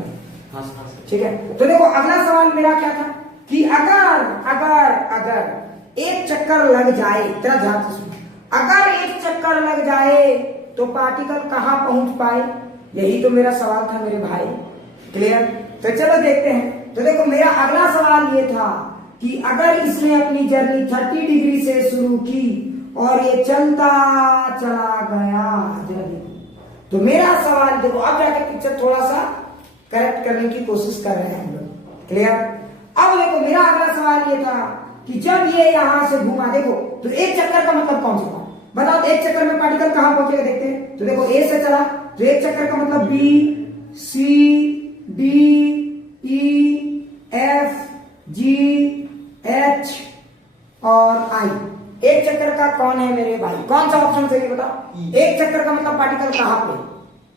ठीक है, तो देखो अगला सवाल मेरा क्या था कि अगर एक चक्कर लग जाए, तेरा ध्यान से सुनो, अगर एक चक्कर लग जाए तो पार्टिकल कहां पहुंच पाए? यही तो मेरा सवाल था मेरे भाई। क्लियर? तो चलो देखते हैं। तो देखो मेरा अगला सवाल ये था कि अगर इसने अपनी जर्नी 30 डिग्री से शुरू की और ये चलता चला गया, जरा देखो। तो मेरा सवाल देखो, अब जाके पिक्चर थोड़ा सा करेक्ट करने की कोशिश कर रहे हैं हम लोग। क्लियर? अब देखो मेरा अगला सवाल ये था कि जब ये यहां से घूमा, देखो तो एक चक्कर का मतलब कौन सा था? बताओ, एक चक्कर में पार्टिकल कहां पहुंचेगा? देखते हैं। तो देखो ए से चला तो एक चक्कर का मतलब बी, सी, डी, ई, एफ, जी, एच और आई। एक चक्कर का कौन है मेरे भाई? कौन सा ऑप्शन सही है बताओ? एक चक्कर का मतलब पार्टिकल कहां पे?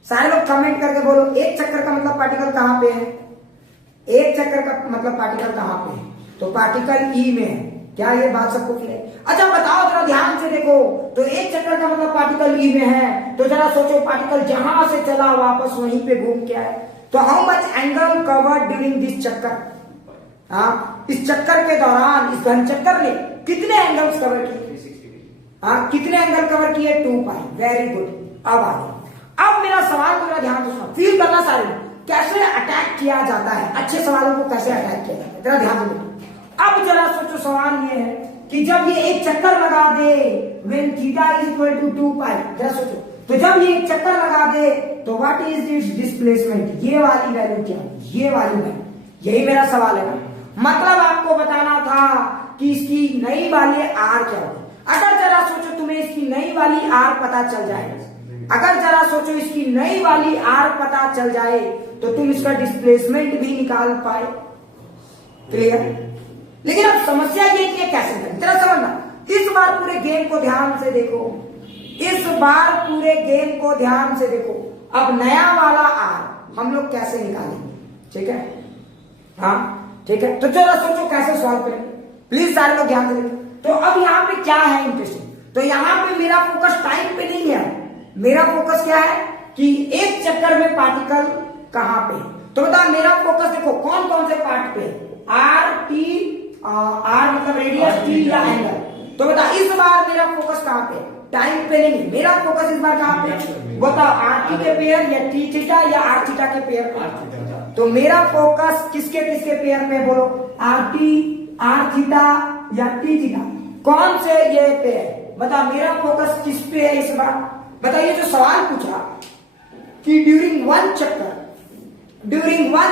सारे लोग कमेंट करके बोलो, एक चक्कर का मतलब पार्टिकल कहां पे है? एक चक्कर का मतलब पार्टिकल कहां पे है? तो पार्टिकल ई में है। क्या ये बात सबको क्लियर है? अच्छा बताओ जरा ध्यान से देखो, तो एक चक्कर का मतलब पार्टिकल ई में है, तो जरा सोचो पार्टिकल जहां से चला वापस वहीं पे घूम के आए। तो how much angle covered during this चक्कर? हाँ, इस चक्कर के दौरान इस घन चक्कर ने कितने एंगल्स कवर किए? हाँ, कितने एंगल कवर किए? 2 पाई। Very good. अब आगे, अब मेरा सवाल मेरा ध्यान से सुनो, फील करना सारे, कैसे अटैक किया जाता है, अच्छे सवालों को कैसे अटैक किया जाता है, तेरा ध्यान दो। अब जरा सोचो, सवाल ये है कि जब ये एक चक्कर लगा दे, when theta is equal to 2 पाई, जरा सोचो, तो जब ये एक चक्कर लगा दे तो व्हाट इज इट्स डिस्प्लेसमेंट? ये वाली वैल्यू क्या है? ये वाली वैल्यू, यही मेरा सवाल है ना। मतलब आपको बताना था कि इसकी नई वाली आर क्या होगी। अगर जरा सोचो तुम्हें इसकी नई वाली आर पता चल जाए, अगर जरा सोचो इसकी नई वाली आर पता चल जाए तो तुम इसका डिस्प्लेसमेंट भी निकाल पाए। क्लियर? लेकिन अब समस्या ये कि कैसे करें, जरा समझना। इस बार पूरे गेम को ध्यान से देखो, इस बार पूरे गेम को ध्यान से देखो। अब नया वाला आर हम लोग कैसे निकालेंगे? ठीक है, हाँ ठीक है, तो जरा सोचो कैसे सॉल्व करेंगे। प्लीज सारे लोग ध्यान से देखो। तो अब यहाँ पे क्या है इंटरेस्टिंग, तो यहाँ पे मेरा फोकस टाइम पे नहीं है, मेरा फोकस क्या है कि एक चक्कर में पार्टिकल कहां पे है। तो बता, मेरा फोकस देखो कौन कौन से पार्ट पे है? आर, टी, आर मतलब रेडियस, टी या एंगल। तो बता इस बार मेरा फोकस कहां पे? टाइम पे नहीं, मेरा फोकस इस बार कहां पे? बताओ, आर टी के पेयर या टी थीटा या आर थीटा के पेयर पे? तो मेरा फोकस किसके किसके पेयर पे? बोलो, आर टी, आर थीटा या टी थीटा, कौन से ये पेयर? बता मेरा फोकस किस पे है इस बार? बताइए। जो सवाल पूछा कि ड्यूरिंग वन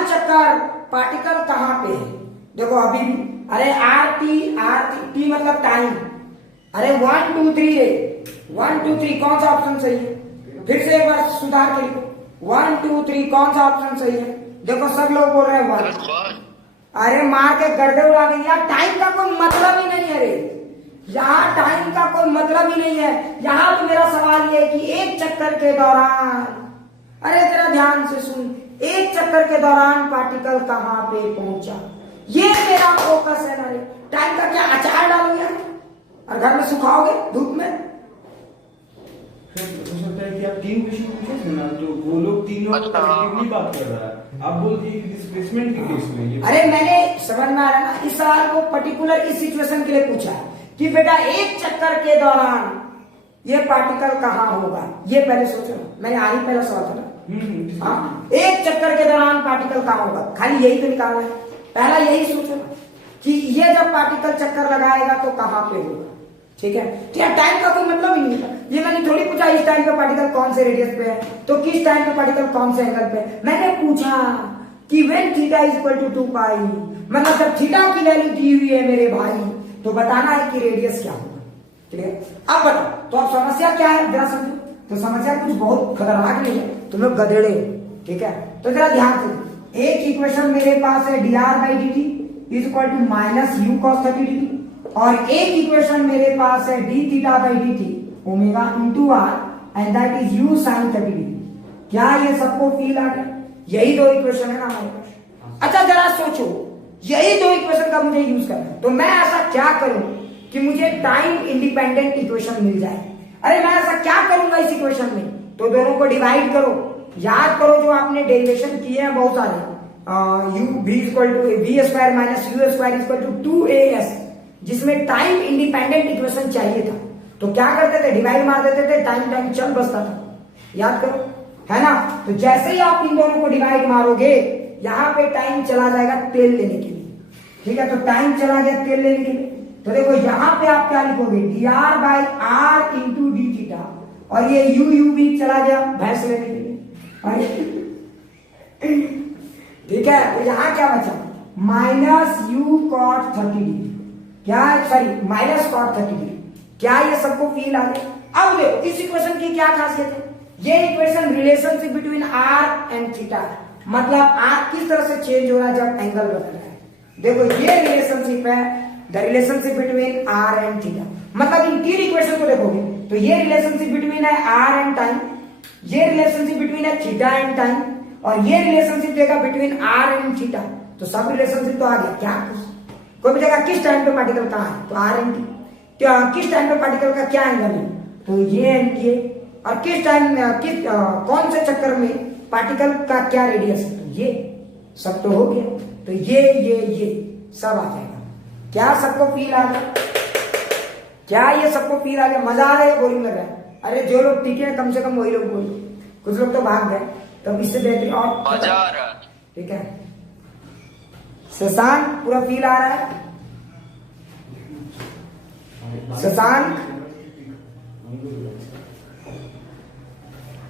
चक्कर पार्टिकल कहां पे है, देखो अभी भी, अरे आर टी मतलब टाइम, अरे 1 2 3 है, 1 2 3 कौन सा ऑप्शन सही है? फिर से एक बार सुधार के लिखो, 1 2 3 कौन सा ऑप्शन सही है? देखो सब लोग बोल रहे हैं 1। अरे मार के गर्दे उड़ा देंगे यार, टाइम का कोई मतलब ही नहीं है। अरे यहाँ टाइम का कोई मतलब ही नहीं है। यहाँ तो मेरा सवाल ये है कि एक चक्कर के दौरान, अरे तेरा ध्यान से सुन, एक चक्कर के दौरान पार्टिकल कहां पे पहुंचा, ये मेरा फोकस है ना। टाइम का क्या अचार डालोगे और घर में सुखाओगे धूप में? हो सकता है कि आप 3 क्वेश्चन पूछे ना, तो वो लोग तीनों कनेक्टिवली बात कर रहा है, आप बोल दिए कि डिस्प्लेसमेंट के केस में ये। अरे मैंने समझ में आ रहा ना, इस सवाल को पर्टिकुलर इस सिचुएशन के लिए पूछा है कि बेटा एक चक्कर के दौरान ये पार्टिकल कहां होगा। ये पहले सोचो ना, मैंने आज ही पहला सवाल था ना। हाँ, एक चक्कर के दौरान पार्टिकल कहां होगा, खाली यही तो निकालना है। पहला यही सोचो ना कि ये जब पार्टिकल चक्कर लगाएगा तो कहां पे होगा। ठीक है, तो यार टाइम का कोई मतलब ही नहीं था। ये मैंने थोड़ी पूछा इस टाइम पे पार्टिकल कौन से रेडियस पे है, तो किस टाइम पे पार्टिकल कौन से एंगल पे है। मैंने पूछा कि when theta is equal to 2 pi, मतलब जब थीटा की वैल्यू दी हुई है मेरे भाई, तो बताना है कि रेडियस क्या होगा। क्लियर? अब बताओ, तो अब समस्या क्या है जरा समझो। तो समस्या कुछ बहुत खतरनाक नहीं है, तुम लोग गधेड़े हो, ठीक है। तो जरा ध्यान से, एक इक्वेशन मेरे पास है dr/dt is equal to minus u cos 30 degree, और एक इक्वेशन मेरे पास है dθ/dt omega into r and that is u sin 30 degree. क्या ये सबको फील आ गया? यही दो इक्वेशन है ना हमारे पास। अच्छा जरा सोचो, यही दो इक्वेशन का मुझे यूज करना है, तो मैं ऐसा क्या करूं कि मुझे टाइम इंडिपेंडेंट इक्वेशन मिल जाए। अरे मैं ऐसा क्या करूंगा इस इक्वेशन में, तो दोनों को डिवाइड करो। याद करो जो आपने डेरिवेशन किए हैं बहुत सारे, u v equal to v square minus u square equal to 2as, जिसमें टाइम इंडिपेंडेंट इक्वेशन चाहिए था, तो क्या करते थे, डिवाइड मार देते थे, टाइम टाइम चल बसता था। याद करो, है ना। तो जैसे ही आप इन दोनों को डिवाइड मारोगे, यहां पे टाइम चला जाएगा तेल लेने के लिए, ठीक है। तो टाइम चला गया तेल लेने के लिए, तो देखो यहां पे आप क्या लिखोगे, dr/r इंटू डी थीटा, और ये u भी चला गया भैंस लेने के लिए, ठीक है। तो यहां क्या बचा, माइनस u cot 30 डिग्री, क्या सॉरी माइनस cot 30 डिग्री। क्या ये सबको फील आ गया? अब देखो इस इक्वेशन की क्या खासियत है, ये equation relationship between r and theta, मतलब r किस तरह से चेंज हो रहा है जब एंगल बदल रहा है। देखो ये रिलेशनशिप है, the relationship between r and theta, मतलब इन तीन इक्वेशन को देखोगे तो ये रिलेशनशिप बिटवीन है r एंड टाइम, ये रिलेशनशिप बिटवीन है थीटा एंड टाइम, और ये रिलेशनशिप देगा बिटवीन r एंड थीटा। तो सब रिलेशनशिप तो आ गया। क्या कोई पूछेगा किस टाइम पे पार्टिकल कहां है, तो r एंड t। किस टाइम पे पार्टिकल का क्या एंगल है, तो ये एंड ये, और किस टाइम कौन से चक्कर में पार्टिकल का क्या रेडियस है, तो ये सब तो हो गया। तो ये सब आ जाएगा। क्या सबको फील आ गया? क्या ये सबको फील आ गया? मजा आ रहा है, बोरिंग लग रहा है? अरे जो लोग टिके हैं कम से कम वही लोग बोलो, कुछ लोग तो भाग गए, तो इससे बेहतर और मजा आ रहा है। ठीक है। शशांक पूरा फील आ रहा है? शशांक,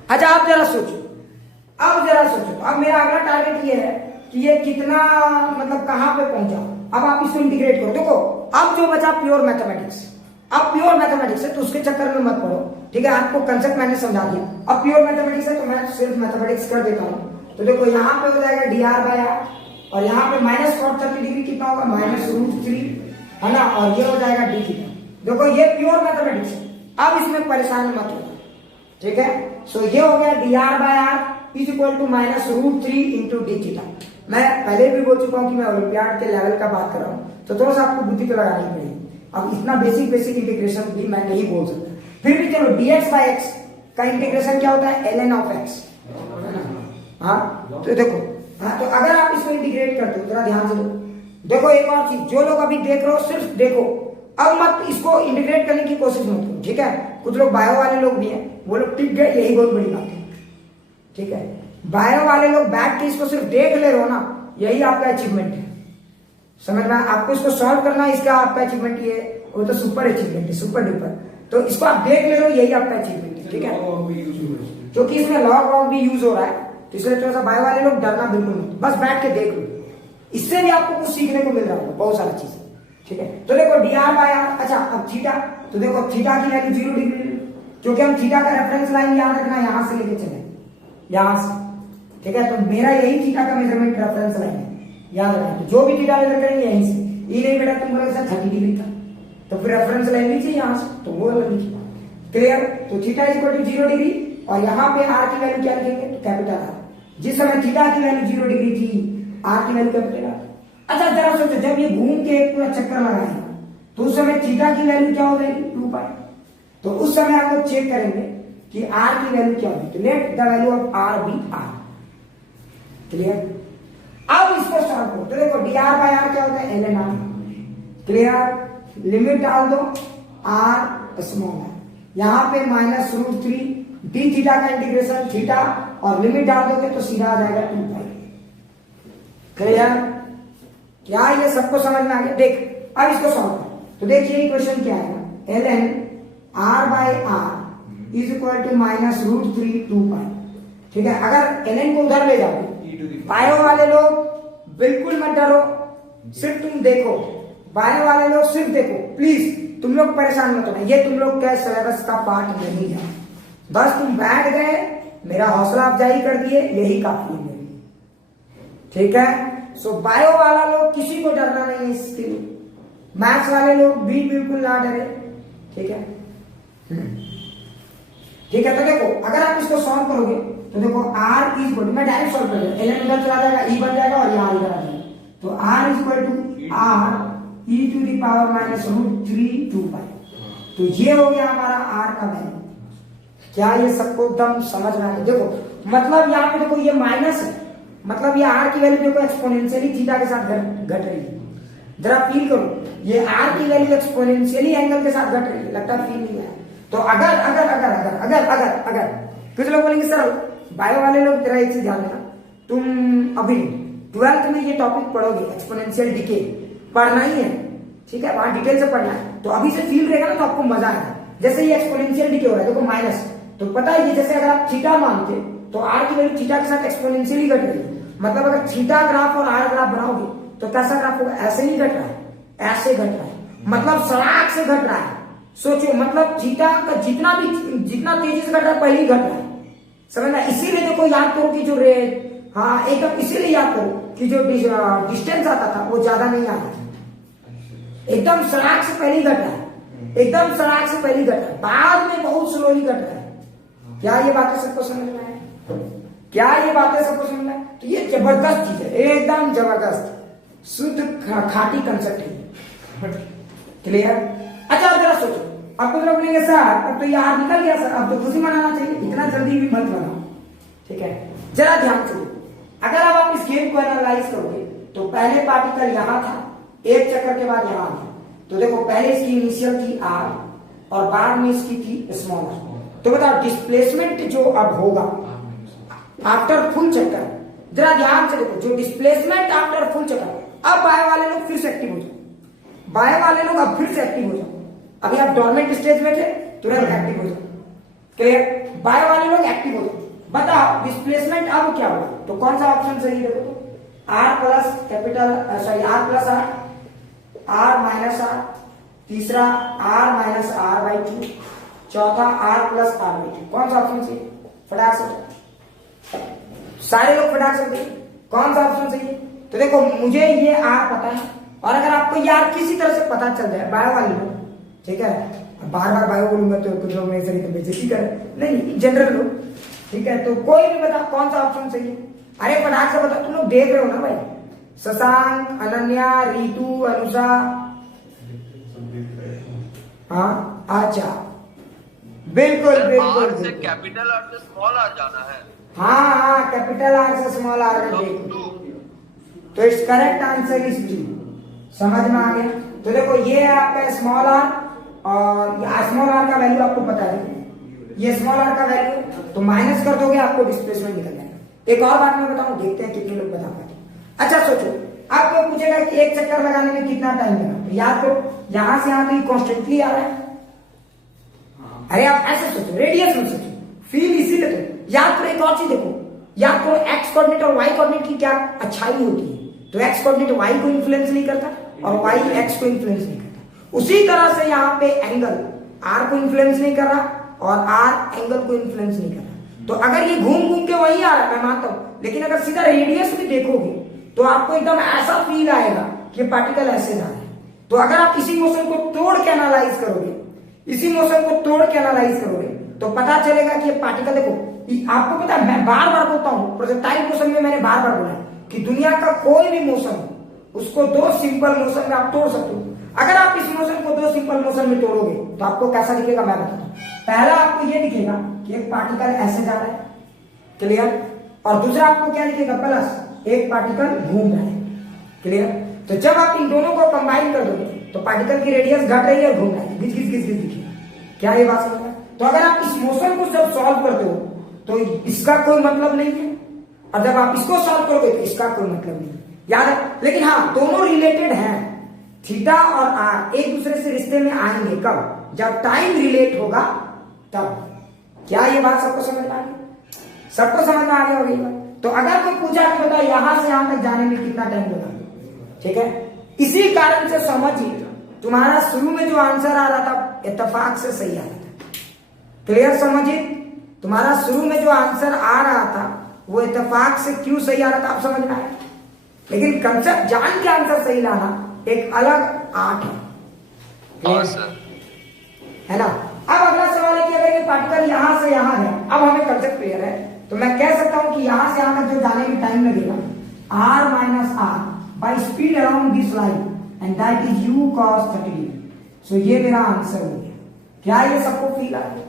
अच्छा आप जरा सोचो, अब मेरा अगला टारगेट ये है कि ये कितना मतलब कहां पे पहुंचा। अब आप इसको इंटीग्रेट करो। देखो अब जो बचा प्योर मैथमेटिक्स, अब प्योर मैथमेटिक्स है तो उसके चक्कर में मत पड़ो, ठीक है। आपको कंसेप्ट मैंने समझा दिया। अब प्योर मैथमेटिक्स है तो मैं सिर्फ मैथमेटिक्स कर देता हूं। तो देखो यहाँ पे हो जाएगा dr/r, और यहाँ पे माइनस cot 30 डिग्री कितना होगा, -√3, है ना, और ये हो जाएगा d थीटा। देखो ये प्योर मैथमेटिक्स है, अब इसमें परेशान मत हो, ठीक है। सो ये हो गया dr/r is equal to -√3 into D theta. मैं पहले भी बोल चुका हूं कि मैं ओलंपियाड के लेवल का बात कर रहा हूं, तो थोड़ा सा आपको बुद्धि तो लगानी पड़ेगी। अब इतना बेसिक इंटीग्रेशन भी मैं नहीं बोल सकता, फिर भी चलो dx/x का इंटीग्रेशन क्या होता है, ln of x। हाँ तो देखो, हाँ तो अगर आप इसको इंटीग्रेट करते हो, जरा ध्यान से देखो एक और चीज, जो लोग अभी देख रहे हो सिर्फ देखो, अब मत इसको इंटीग्रेट करने की कोशिश मत करो, ठीक है। कुछ लोग बायो वाले लोग भी हैं, वो लोग टिक गए, यही बहुत बड़ी बात है, ठीक है। बायो वाले लोग बैठ के इसको सिर्फ देख ले रहे हो ना, यही आपका अचीवमेंट है, समझ में। आपको इसको सॉल्व करना है, इसका आपका अचीवमेंट ये, वो तो सुपर अचीवमेंट है, सुपर डुपर। तो इसको आप देख ले रहे हो, यही आपका अचीवमेंट है, ठीक है। क्योंकि इसमें लॉग वॉग भी यूज हो रहा है, तो इसलिए थोड़ा सा बायो वाले लोग डरना बिल्कुल नहीं, बस बैठ के देख लो, इससे भी आपको कुछ सीखने को मिल रहा होगा, बहुत सारा चीज, ठीक है। तो देखो dr/r, अच्छा अब थीटा, तो देखो थीटा की वैल्यू 0 डिग्री, क्योंकि हम थीटा का रेफरेंस लाइन याद रखना, यहां से लेके चले, यहां से, ठीक है। तो मेरा यही थीटा का मेजरमेंट रेफरेंस लाइन है, याद रखना। तो जो भी थीटा मेजर करेंगे यहीं से, ये नहीं बेटा तुम बोले सर 30 डिग्री था, तो फिर रेफरेंस लाइन लीजिए यहां से, तो वो लीजिए, क्लियर। तो theta is equal to 0 degree, और यहाँ पे r की वैल्यू क्या लिखेंगे, तो कैपिटल R। जिस समय थीटा की वैल्यू 0 डिग्री थी, r की वैल्यू कैपिटल R। अच्छा जरा सोचो, जब ये घूम के एक पूरा चक्कर लगाएगा, तो उस समय थीटा की वैल्यू क्या हो जाएगी, 2 पाई। तो उस समय आप लोग चेक करेंगे कि r की वैल्यू क्या होगी, तो let the value of r be r, clear. अब इसको सॉल्व करो, तो देखो dr/r क्या होता है, ln r, क्लियर। लिमिट डाल दो, r स्मॉल है, यहां पे -√3 डी थीटा का इंटीग्रेशन थीटा, और लिमिट डाल दोगे तो सीधा आ जाएगा 2 पाई, क्लियर। क्या ये सबको समझ में आ गया? देख अब इसको सॉल्व करो, तो देखिए इक्वेशन क्या है, ln r/r is equal to -√3 2 pi, ठीक है। अगर ln को उधर ले जाओगे to the बायो वाले लोग बिल्कुल मत डरो, सिर्फ तुम देखो। बायो वाले लोग सिर्फ देखो, प्लीज तुम लोग परेशान मत होना, ये तुम लोग का सिलेबस का पार्ट नहीं है। बस तुम बैठ गए, मेरा हौसला अफजाई कर दिए, यही काफी है मेरे लिए, ठीक है। सो बायो वाला लोग किसी को डरना नहीं है इसके लिए, मैथ्स वाले लोग भी बिल्कुल ना डरे, ठीक है। ठीक है, तो देखो अगर आप इसको सॉल्व करोगे तो देखो r इज इक्वल टू, मैं डायरेक्ट सॉल्व कर दूंगा, ln उधर चला जाएगा, e बन जाएगा और यहाँ इधर आ जाएगा, तो r is equal to r e to the power minus root 3 2 pi. तो ये हो गया हमारा r का वैल्यू। क्या ये सबको एकदम समझ में आ गया? देखो मतलब यहाँ पे देखो ये माइनस है, मतलब ये r की वैल्यू देखो एक्सपोनेंशियली थीटा के साथ घट रही है। जरा फील करो, ये r की वैल्यू एक्सपोनेंशियली एंगल के साथ घट रही है, लगता है फील नहीं है। तो अगर अगर अगर अगर अगर अगर अगर कुछ लोग बोलेंगे सर बायो वाले लोग तेरा एक चीज ध्यान देना, तुम अभी 12th में ये टॉपिक पढ़ोगे, एक्सपोनेंशियल डिके पढ़ना ही है, ठीक है, वहां डिटेल से पढ़ना है। तो अभी से फील रहेगा ना तो आपको मजा आएगा। जैसे ये एक्सपोनेंशियल डिके हो रहा है, देखो माइनस, तो पता है ये जैसे अगर आप थीटा मानते तो r की वैल्यू थीटा के साथ एक्सपोनेंशियली घट रही है, मतलब अगर थीटा ग्राफ और r ग्राफ बनाओगे तो कैसा ग्राफ होगा? ऐसे नहीं घट रहा है, ऐसे घट रहा है, मतलब सड़ाक से घट रहा है। सोचो मतलब थीटा का जितना तेजी से घट रहा है पहले ही घट रहा है, समझना। इसीलिए देखो याद करो कि जो रेट, हाँ एकदम इसीलिए याद करो कि जो डिस्टेंस आता था वो ज्यादा नहीं आता था, एकदम सड़ाक से पहले ही घट रहा है, एकदम सड़ाक से पहले ही घट रहा है, बाद में बहुत स्लोली घट रहा है। क्या ये बातें सबको समझ में आए? क्या ये बातें सबको समझ में आए? तो ये जबरदस्त चीज है, एकदम जबरदस्त शुद्ध खाटी कंसेप्ट है, क्लियर। अच्छा अब जरा सोचो, अब कुछ लोग बोलेंगे सर अब तो यार निकल गया सर, अब तो खुशी मनाना चाहिए, इतना जल्दी भी मत बनाओ, ठीक है। जरा ध्यान से अगर अब आप इस गेम को एनालाइज करोगे तो पहले पार्टिकल यहां था, एक चक्कर के बाद यहां आ गया, तो देखो पहले इसकी इनिशियल थी r और बाद में इसकी थी स्मॉल r। तो बताओ डिस्प्लेसमेंट जो अब होगा आफ्टर फुल चक्कर, जरा ध्यान से देखो, जो डिस्प्लेसमेंट आफ्टर फुल चक्कर, अब बायो वाले लोग फिर से एक्टिव हो जाओ, बायो वाले लोग अब फिर से एक्टिव हो जाओ। अभी आप डोरमेंट स्टेज में थे, तुरंत एक्टिव हो जाओ, क्लियर। बायो वाले लोग एक्टिव हो जाओ, बताओ डिस्प्लेसमेंट अब क्या होगा? तो कौन सा ऑप्शन सही है? देखो r plus capital sorry r plus r minus r, तीसरा r माइनस r बाई 2, चौथा r प्लस r बाई 2। कौन सा ऑप्शन सही? फटाक से सारे लोग फटाक से कौन सा ऑप्शन सही? तो देखो मुझे ये r पता है, और अगर आपको यार किसी तरह से पता चल जाए बायो वाले लोग, ठीक है, बार बार बायो बोलूंगा तो कुछ लोग मेरे से बेइज्जती करें, नहीं जनरल लोग, ठीक है, तो कोई भी बता कौन सा ऑप्शन सही है। अरे फटाक से बता, तुम लोग देख रहे हो ना भाई, शशांक, अनन्या, रीतू, अनुषा, हाँ अच्छा बिल्कुल बिल्कुल से कैपिटल आर से स्मॉल आर जाना है। हाँ हाँ कैपिटल आर से स्मॉल आर में देखो, तो इट्स करेक्ट आंसर इज 2। समझ में आ गया? तो देखो ये है आपका स्मॉल आर, और स्मॉल आर का वैल्यू आपको पता है, ये स्मॉल आर का वैल्यू, तो माइनस कर दोगे आपको डिस्प्लेसमेंट निकल जाएगा। एक और बात मैं बताऊं, देखते हैं कितने लोग बता पाते। अच्छा सोचो, आपको पूछेगा कि एक चक्कर लगाने में कितना टाइम लगा, तो याद करो यहां से यहां तो कॉन्स्टेंटली आ रहा है। अरे आप ऐसे सोचो, रेडियस में सोचो, फील इसीलिए तो याद करो। एक और चीज देखो, याद करो एक्स कोऑर्डिनेट और वाई कोऑर्डिनेट की क्या अच्छाई होती है, तो एक्स कोऑर्डिनेट वाई को इन्फ्लुएंस नहीं करता और वाई एक्स को इन्फ्लुएंस नहीं करता। उसी तरह से यहाँ पे एंगल आर को इन्फ्लुएंस नहीं कर रहा और आर एंगल को इन्फ्लुएंस नहीं कर रहा। तो अगर ये घूम घूम के वही आ रहा है, मैं मानता हूं, लेकिन अगर सीधा रेडियस में देखोगे तो आपको एकदम ऐसा फील आएगा कि पार्टिकल ऐसे जा रहे हैं। तो अगर आप इसी मोशन को तोड़ के एनालाइज करोगे, इसी मोशन को तोड़ के एनालाइज करोगे तो पता चलेगा कि ये पार्टिकल, देखो आपको पता है मैं बार बार बोलता हूं, प्रोजेक्टाइल मोशन में मैंने बार बार बोला कि दुनिया का कोई भी मोशन उसको दो सिंपल मोशन में आप तोड़ सकते हो। अगर आप इस मोशन को दो सिंपल मोशन में तोड़ोगे तो आपको कैसा दिखेगा मैं बताता हूं। पहला आपको ये दिखेगा कि एक पार्टिकल ऐसे जा रहा है, क्लियर, और दूसरा आपको क्या दिखेगा, प्लस एक पार्टिकल घूम रहा है, क्लियर। तो जब आप इन दोनों को कंबाइन कर दोगे तो पार्टिकल की रेडियस घट रही है और घूम रहा है, घिस घिस घिस घिस दिखेगा। क्या ये बात समझ में? तो अगर आप इस मोशन को जब सॉल्व करते हो तो इसका कोई मतलब नहीं है, और जब आप इसको सॉल्व करोगे तो इसका कोई मतलब नहीं है, याद है। लेकिन हाँ दोनों रिलेटेड हैं, थीटा और आर एक दूसरे से रिश्ते में आएंगे कब, जब टाइम रिलेट होगा तब। क्या ये बात सबको समझ में आ गई? सबको समझ में आ गया होगी। तो अगर कोई पूछा कि बता यहां से यहां तक जाने में कितना टाइम लगा, ठीक है, इसी कारण से समझिए तुम्हारा शुरू में जो आंसर आ रहा था इत्तेफाक से सही आ रहा था। क्लियर? समझिए तुम्हारा शुरू में जो आंसर आ रहा था वो इत्तेफाक से क्यों सही आ रहा था, आप समझ में आया। लेकिन कंसेप्ट जान के आंसर सही लाना एक अलग आर्ट है, है ना। अब अगला सवाल है कि अगर ये पार्टिकल यहां से यहां है, अब हमें कंसेप्ट क्लियर है, तो मैं कह सकता हूं कि यहां से यहां तक जो जाने में टाइम लगेगा r minus R by speed around this line and that is u cos 30 degree. So ये मेरा आंसर हो गया। क्या ये सबको फील आ गया?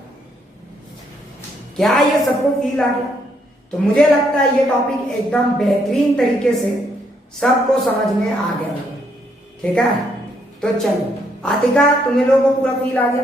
क्या ये सबको फील आ गया? तो मुझे लगता है ये टॉपिक एकदम बेहतरीन तरीके से सबको समझ में आ गया होगा, ठीक है। तो चलो आतिका, तुम्हें लोगों को पूरा फील आ गया?